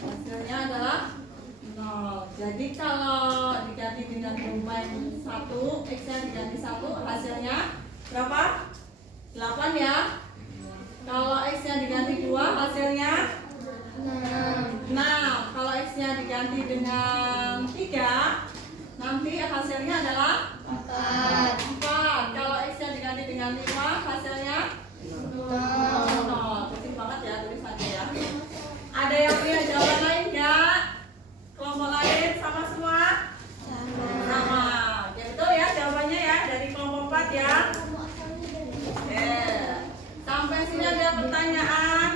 Hasilnya adalah 0. Jadi kalau diganti dengan domain 1, X-nya diganti 1, hasilnya berapa? 8 ya. Kalau X-nya diganti 2, hasilnya 6. Kalau X-nya diganti dengan 3, nanti hasilnya adalah 4. Kalau X-nya diganti dengan 5, hasilnya 0. Kecil banget ya tulisannya ya. Ada yang punya jawaban lain nggak? Kelompok lain sama semua? Sama. Ya betul ya jawabannya ya dari kelompok 4 ya. Sampai sini ada pertanyaan?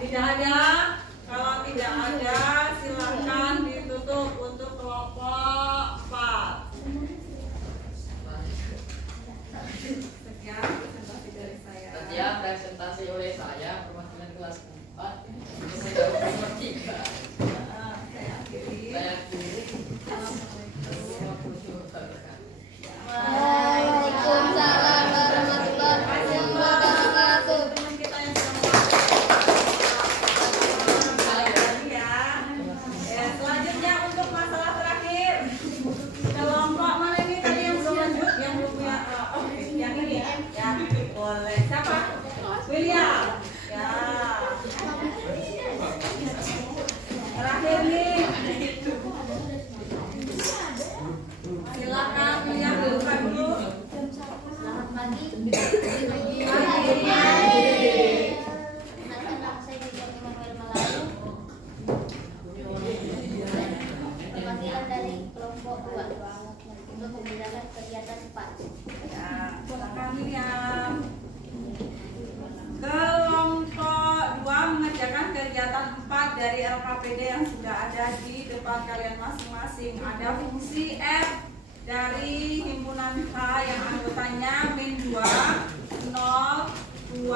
Tidak ada. Kalau tidak ada, silahkan ditutup untuk kelompok 4. Sekian presentasi dari saya. Sekian presentasi oleh saya perwakilan kelas 4 untuk menjawab nomor 3. Saya akhiri. Saya kiri. Waalaikumsalam warahmatullahi wabarakatuh. Teman kita yang sudah ya. Selanjutnya untuk masalah terakhir, kelompok mana ini tadi yang belum lanjut, yang belum punya? Oke, yang ini ya. Ya, boleh. Siapa? William. Ya. Terakhir nih. Silakan William dibuka dulu. Selamat pagi. Nama saya William Immanuel Malayu. Perwakilan dari kelompok 2 untuk membedakan kegiatan 4. Ya, silakan William. Kelompok 2 mengerjakan kegiatan 4 dari LKPD yang sudah ada di depan kalian masing-masing. Ada fungsi F dari himpunan H yang anggotanya min 2, 0, 2,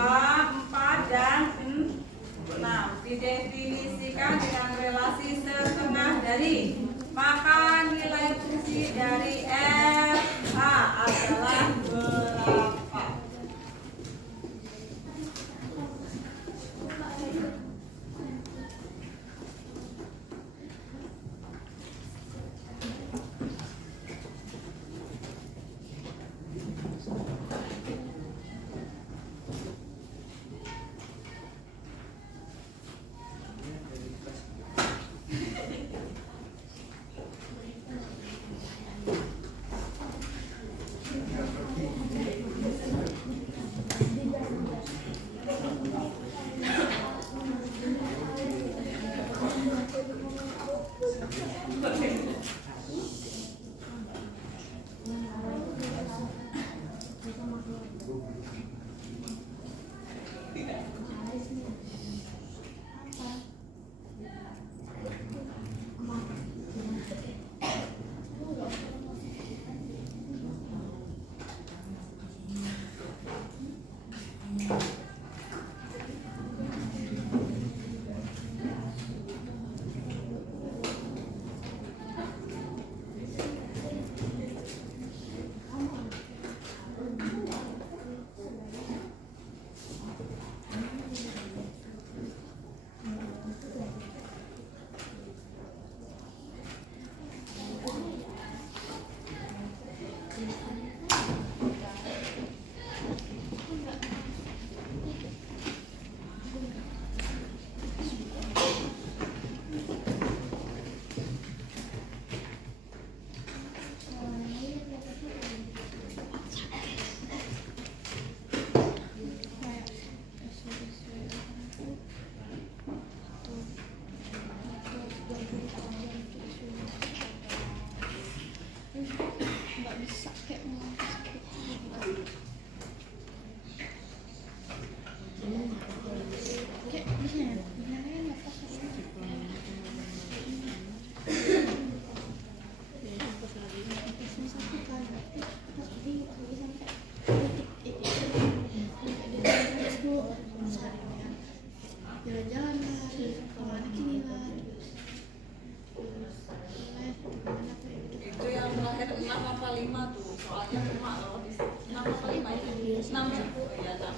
4, dan 6. Didefinisikan dengan relasi setengah dari. Maka nilai fungsi dari F H adalah berapa?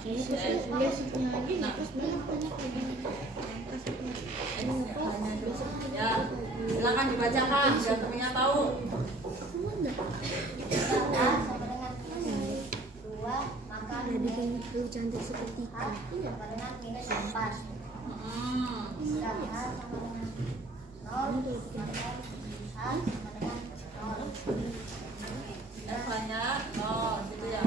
Ya, silakan dibacakan biar temennya tahu. Maka jadi cantik seperti sama dengan minus 4. Sedangkan sama dengan 0 maka sama dengan 0. Banyak, gitu ya.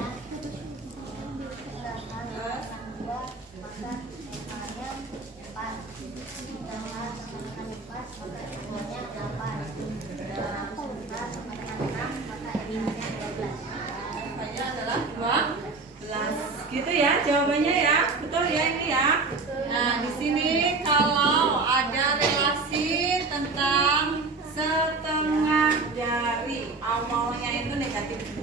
Sedangkan dengan 2 maka nilainya 4. Sedangkan sama dengan 4 maka nilainya 8. Sedangkan sama dengan 6 maka nilainya 12. Jawabannya adalah 12. Gitu ya jawabannya ya. Betul ya ini ya. Nah, di sini kalau ada relasi tentang setengah dari awalnya itu negatif 2.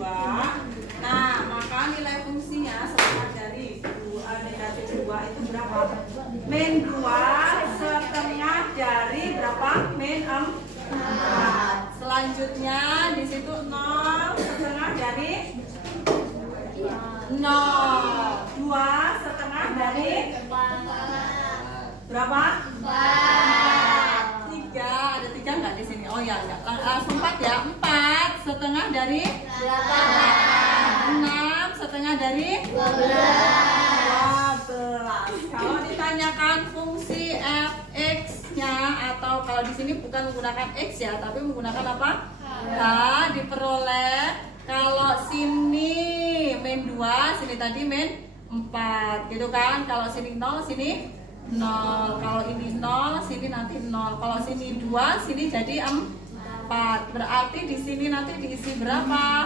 Nah, maka nilai fungsinya setengah dari negatif 2 itu berapa? Min 2 setengah dari berapa? Min 4. Selanjutnya di situ 0 setengah dari 0. 2 setengah dari berapa? 4. 3. Ada 3 nggak di sini? Oh ya, enggak. Langsung 4 ya. 4 setengah dari 6 setengah dari 12. Kalau ditanyakan fungsi f(x)-nya atau kalau di sini bukan menggunakan x ya, tapi menggunakan apa? H diperoleh kalau sini min 2, sini tadi min 4 gitu kan. Kalau sini 0, sini 0. Kalau ini 0, sini nanti 0. Kalau sini 2, sini jadi 4. Berarti di sini nanti diisi berapa?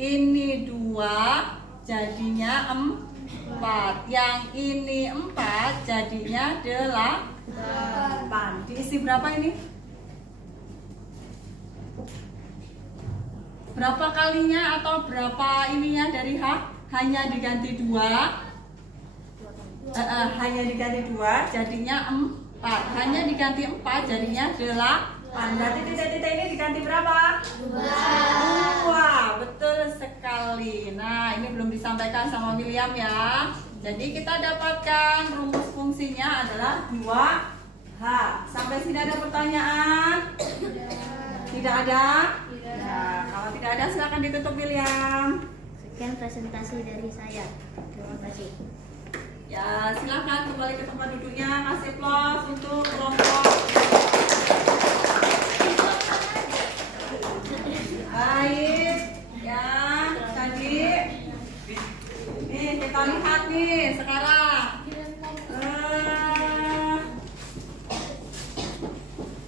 Ini 2 jadinya 4. Yang ini 4 jadinya 8. Diisi berapa ini? Berapa kalinya atau berapa ininya dari H? Hanya diganti 2. Hanya diganti 2 jadinya 4. Hanya diganti 4 jadinya 8. Berarti titik-titik ini diganti berapa? 2. Betul sekali. Nah, ini belum disampaikan sama William ya. Jadi kita dapatkan rumus fungsinya adalah 2H. Sampai sini ada pertanyaan? Tidak ada? Ya, kalau tidak ada silakan ditutup William. Sekian presentasi dari saya. Terima kasih. Ya, silakan kembali ke tempat duduknya. Kasih plus untuk kelompok. Baik, ya tadi. Nih kita lihat nih sekarang.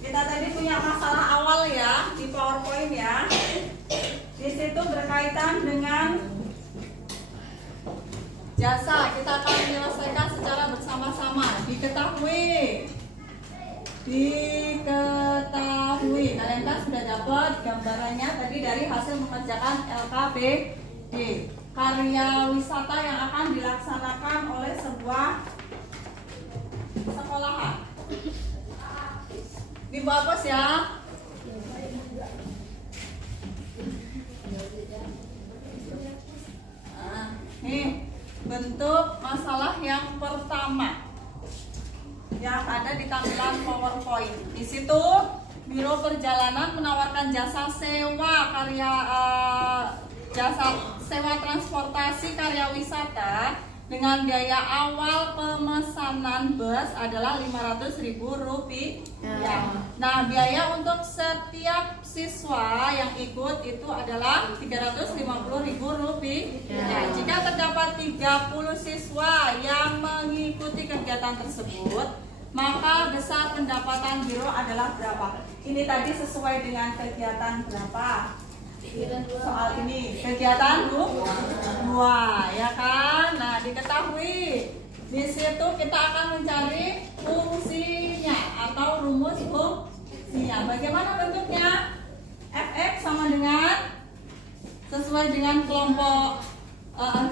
Kita tadi punya masalah awal ya di PowerPoint ya. Di situ berkaitan dengan jasa. Kita akan menyelesaikan secara bersama-sama. Diketahui. Kalian kan sudah dapat gambarannya tadi dari hasil mengerjakan LKPD. Karya wisata yang akan dilaksanakan oleh sebuah sekolahan. Ibu Apes ya. Nah, nih bentuk masalah yang pertama yang ada di tampilan PowerPoint. Di situ Biro Perjalanan menawarkan jasa sewa jasa sewa transportasi karya wisata dengan biaya awal pemesanan bus adalah Rp500.000. Nah, biaya untuk setiap siswa yang ikut itu adalah Rp350.000. Jika terdapat 30 siswa yang mengikuti kegiatan tersebut, maka besar pendapatan biro adalah berapa? Ini tadi sesuai dengan kegiatan berapa? Soal ini kegiatan 2 ya kan. Nah, diketahui di situ kita akan mencari fungsinya atau rumus fungsinya. Bagaimana bentuknya? Fx sama dengan sesuai dengan kelompok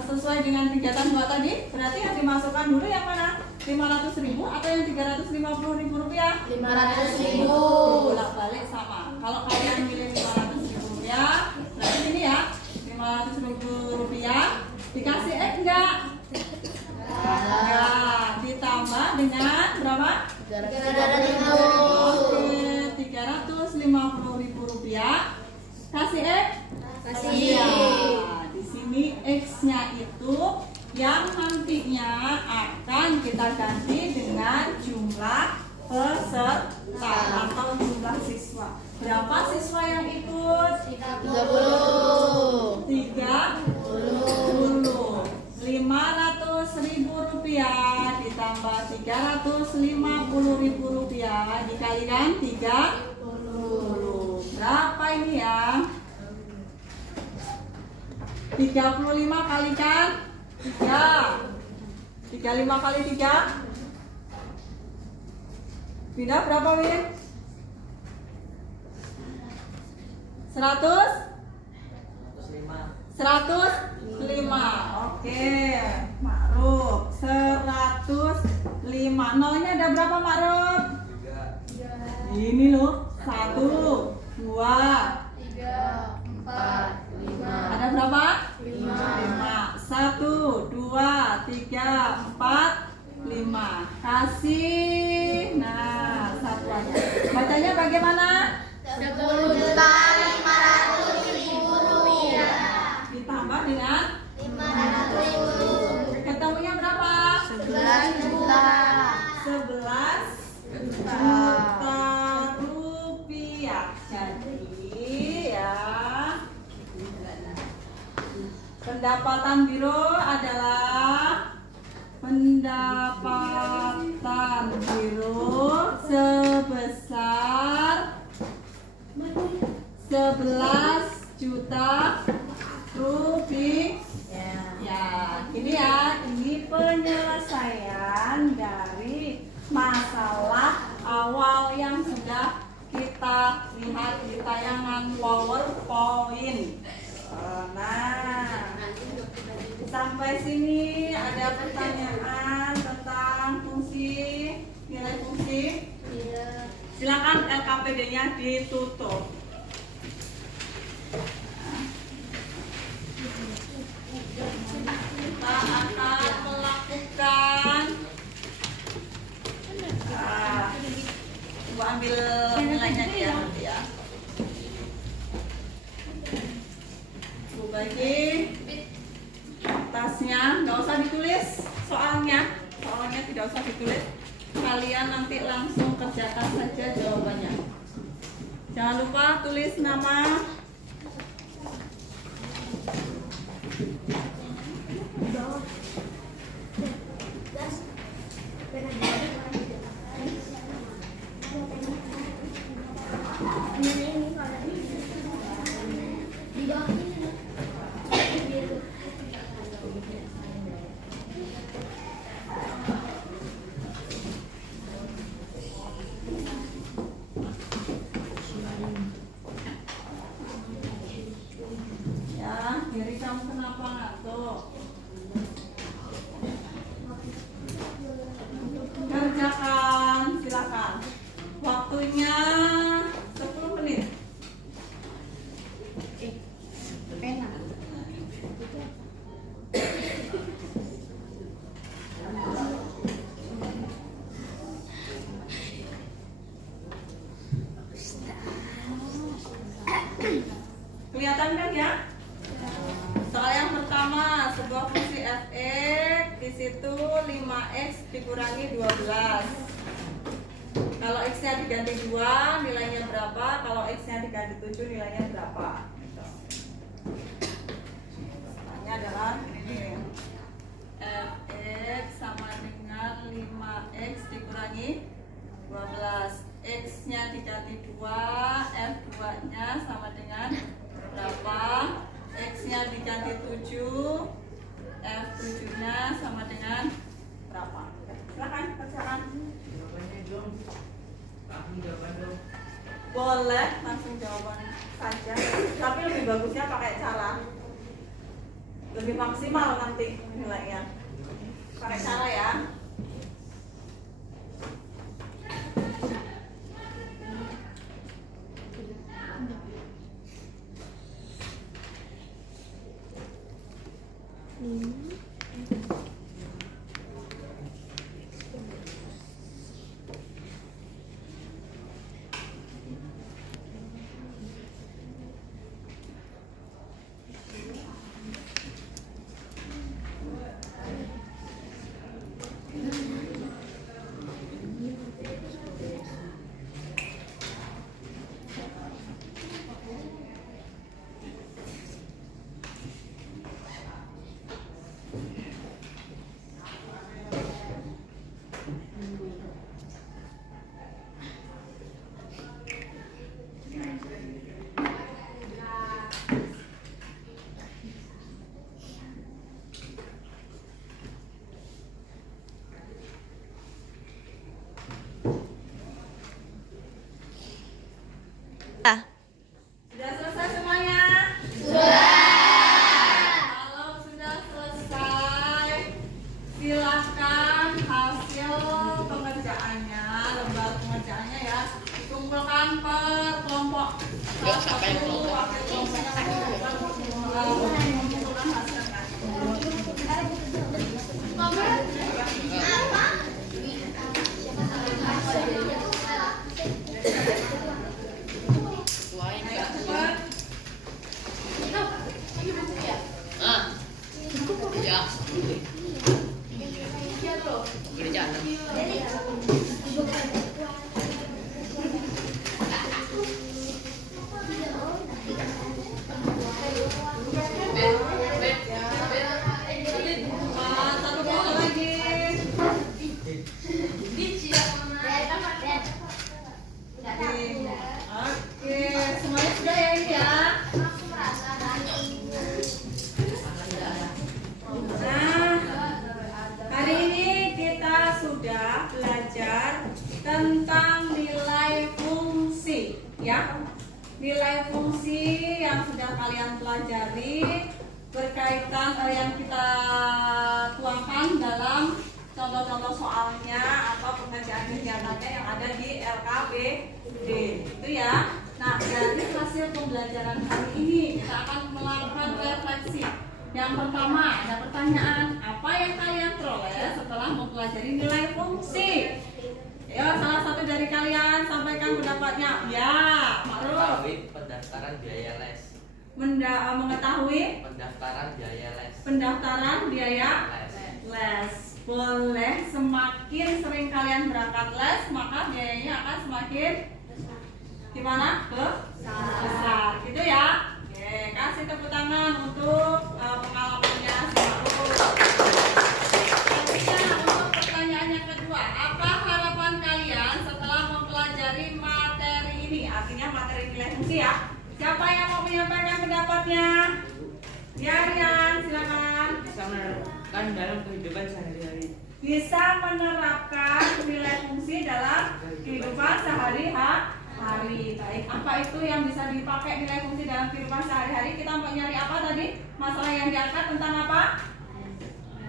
sesuai dengan kegiatan 2 tadi. Berarti yang dimasukkan dulu yang mana? 500.000 atau yang Rp350.000? 500.000. Bolak-balik sama. Kalau kalian pilih Rp500.000, berarti ini ya Rp500.000 dikasih X enggak? Enggak. Ditambah dengan berapa? 350. Oke, 350.000 rupiah. Kasih X? Kasih. Iya. Di sini X-nya itu yang nantinya akan kita ganti dengan jumlah peserta atau jumlah siswa. Berapa siswa yang ikut? 30. 30. 500.000 rupiah ditambah 350.000 rupiah dikalikan 30. Berapa ini ya? 35 kalikan 3. 35 kali 3. Pindah berapa, Win? 105. Oke, Makruf 105. Nolnya ada berapa, Makruf? 3. Ini loh. 1, 2, 3, 4, 5. ada berapa? 5. 1, 2, 3, 4, 5. Kasih. Nah, satuannya. Bacanya bagaimana? 10.500.000 rupiah. Ditambah dengan 500.000. ketemunya berapa? 11 juta. 11 juta rupiah. Jadi ya, pendapatan biro adalah pendapatan biro sebesar 11 juta rupiah. Ya, ini ya, ini penyelesaian dari masalah awal yang sudah kita lihat di tayangan PowerPoint. Nah, sampai sini ada pertanyaan tentang fungsi, nilai fungsi? Silakan LKPD-nya ditutup. Kita akan melakukan coba ambil nilainya dia nanti ya. Bu bagi tasnya, nggak usah ditulis soalnya tidak usah ditulis. Kalian nanti langsung kerjakan saja jawabannya. Jangan lupa tulis nama. Ya, diri kamu kenapa ngantuk? Kerjakan, silakan. Waktunya 10 menit. Kelihatan kan ya? Soal yang pertama, sebuah fungsi f(x) di situ 5x dikurangi 12. Kalau x-nya diganti 2, nilainya berapa? Kalau x-nya diganti 7, nilainya berapa? Pertanyaannya adalah ini. F(x) sama dengan 5x dikurangi 12. X-nya diganti 2, F2-nya sama dengan berapa? X-nya diganti 7, F7-nya sama dengan berapa? Silakan kerjakan. Jawabannya dong. Kami jawaban dong. Boleh langsung jawaban saja. Tapi lebih bagusnya pakai cara lebih maksimal nanti nilainya. Pakai cara ya. Ya, gereja. Satu bola lagi. Oke, semuanya sudah ya ini ya. Nah, hari ini kita sudah belajar tentang nilai fungsi, ya. Nilai fungsi yang sudah kalian pelajari berkaitan yang kita tuangkan dalam contoh-contoh soalnya atau pengerjaan kegiatannya yang ada di LKPD, itu ya. Nah, dari hasil pembelajaran hari ini kita akan melakukan refleksi. Yang pertama, ada pertanyaan, apa yang kalian peroleh setelah mempelajari nilai fungsi? Ya, salah satu dari kalian sampaikan pendapatnya. Ya, Pak Ru. Pendaftaran biaya les. Mengetahui Pendaftaran biaya les. pendaftaran biaya Les. les. Boleh, semakin sering kalian berangkat les, maka biayanya akan semakin gimana? Besar. Gitu ya. Oke, kasih tepuk tangan untuk pengalamannya si Pak Ru. Selanjutnya, untuk pertanyaan yang kedua, apa harapan kalian setelah mempelajari materi ini? Artinya materi nilai fungsi ya. Siapa yang mau menyampaikan pendapatnya? Ya, Rian, silakan. Bisa menerapkan dalam kehidupan sehari-hari. Bisa menerapkan nilai fungsi dalam kehidupan sehari-hari. Baik, apa itu yang bisa dipakai nilai fungsi dalam kehidupan sehari-hari? Kita mau nyari apa tadi? Masalah yang diangkat tentang apa?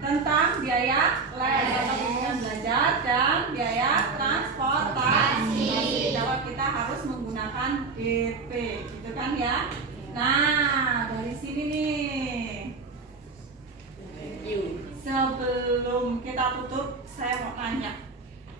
Tentang biaya les atau bimbingan belajar dan biaya transportasi. Kalau kita harus menggunakan DP, gitu kan ya? Nah, dari sini nih. Sebelum kita tutup, saya mau tanya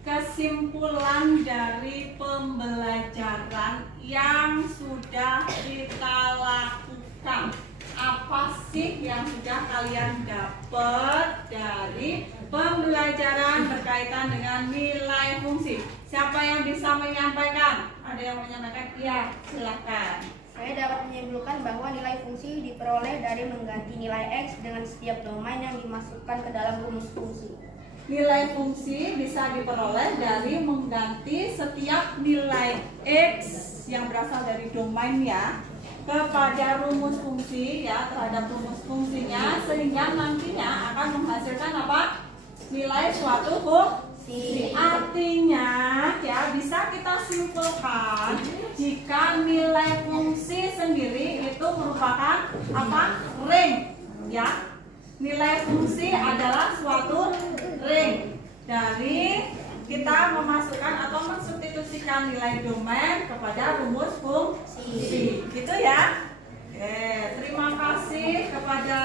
kesimpulan dari pembelajaran yang sudah kita lakukan. Apa sih yang sudah kalian dapat dari pembelajaran berkaitan dengan nilai fungsi? Siapa yang bisa menyampaikan? Ada yang mau menyampaikan? Iya, silakan. Saya dapat menyimpulkan bahwa nilai fungsi diperoleh dari mengganti nilai X dengan setiap domain yang dimasukkan ke dalam rumus fungsi. Nilai fungsi bisa diperoleh dari mengganti setiap nilai X yang berasal dari domain ya kepada rumus fungsi ya, terhadap rumus fungsinya, sehingga nantinya akan menghasilkan apa? Nilai suatu fungsi. Artinya ya, bisa kita simpulkan jika nilai fungsi sendiri itu merupakan apa? Ring ya. Nilai fungsi adalah suatu ring dari kita memasukkan atau mensubstitusikan nilai domain kepada rumus fungsi. Gitu ya. Oke, terima kasih kepada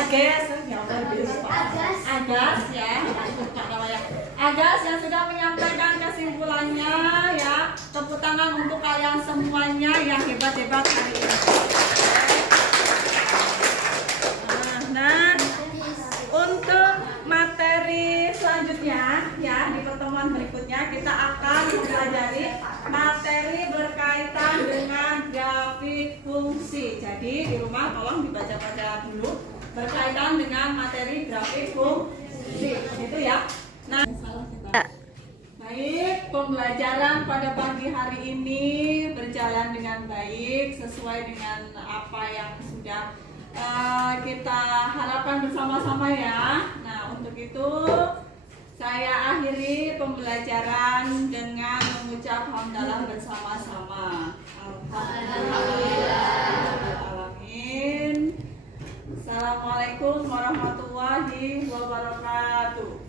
Agas ya. Agas yang sudah menyampaikan kesimpulannya ya. Tepuk tangan untuk kalian semuanya yang hebat-hebat hari ini. Nah, untuk materi selanjutnya ya, di pertemuan berikutnya kita akan mempelajari materi berkaitan dengan grafik fungsi. Jadi di rumah tolong dibaca-baca dulu berkaitan dengan materi grafik fungsi. Gitu ya. Nah, baik, pembelajaran pada pagi hari ini berjalan dengan baik sesuai dengan apa yang sudah kita harapkan bersama-sama ya. Nah, untuk itu saya akhiri pembelajaran dengan mengucap hamdalah bersama-sama. Alhamdulillahirrahmanirrahim. Assalamualaikum warahmatullahi wabarakatuh.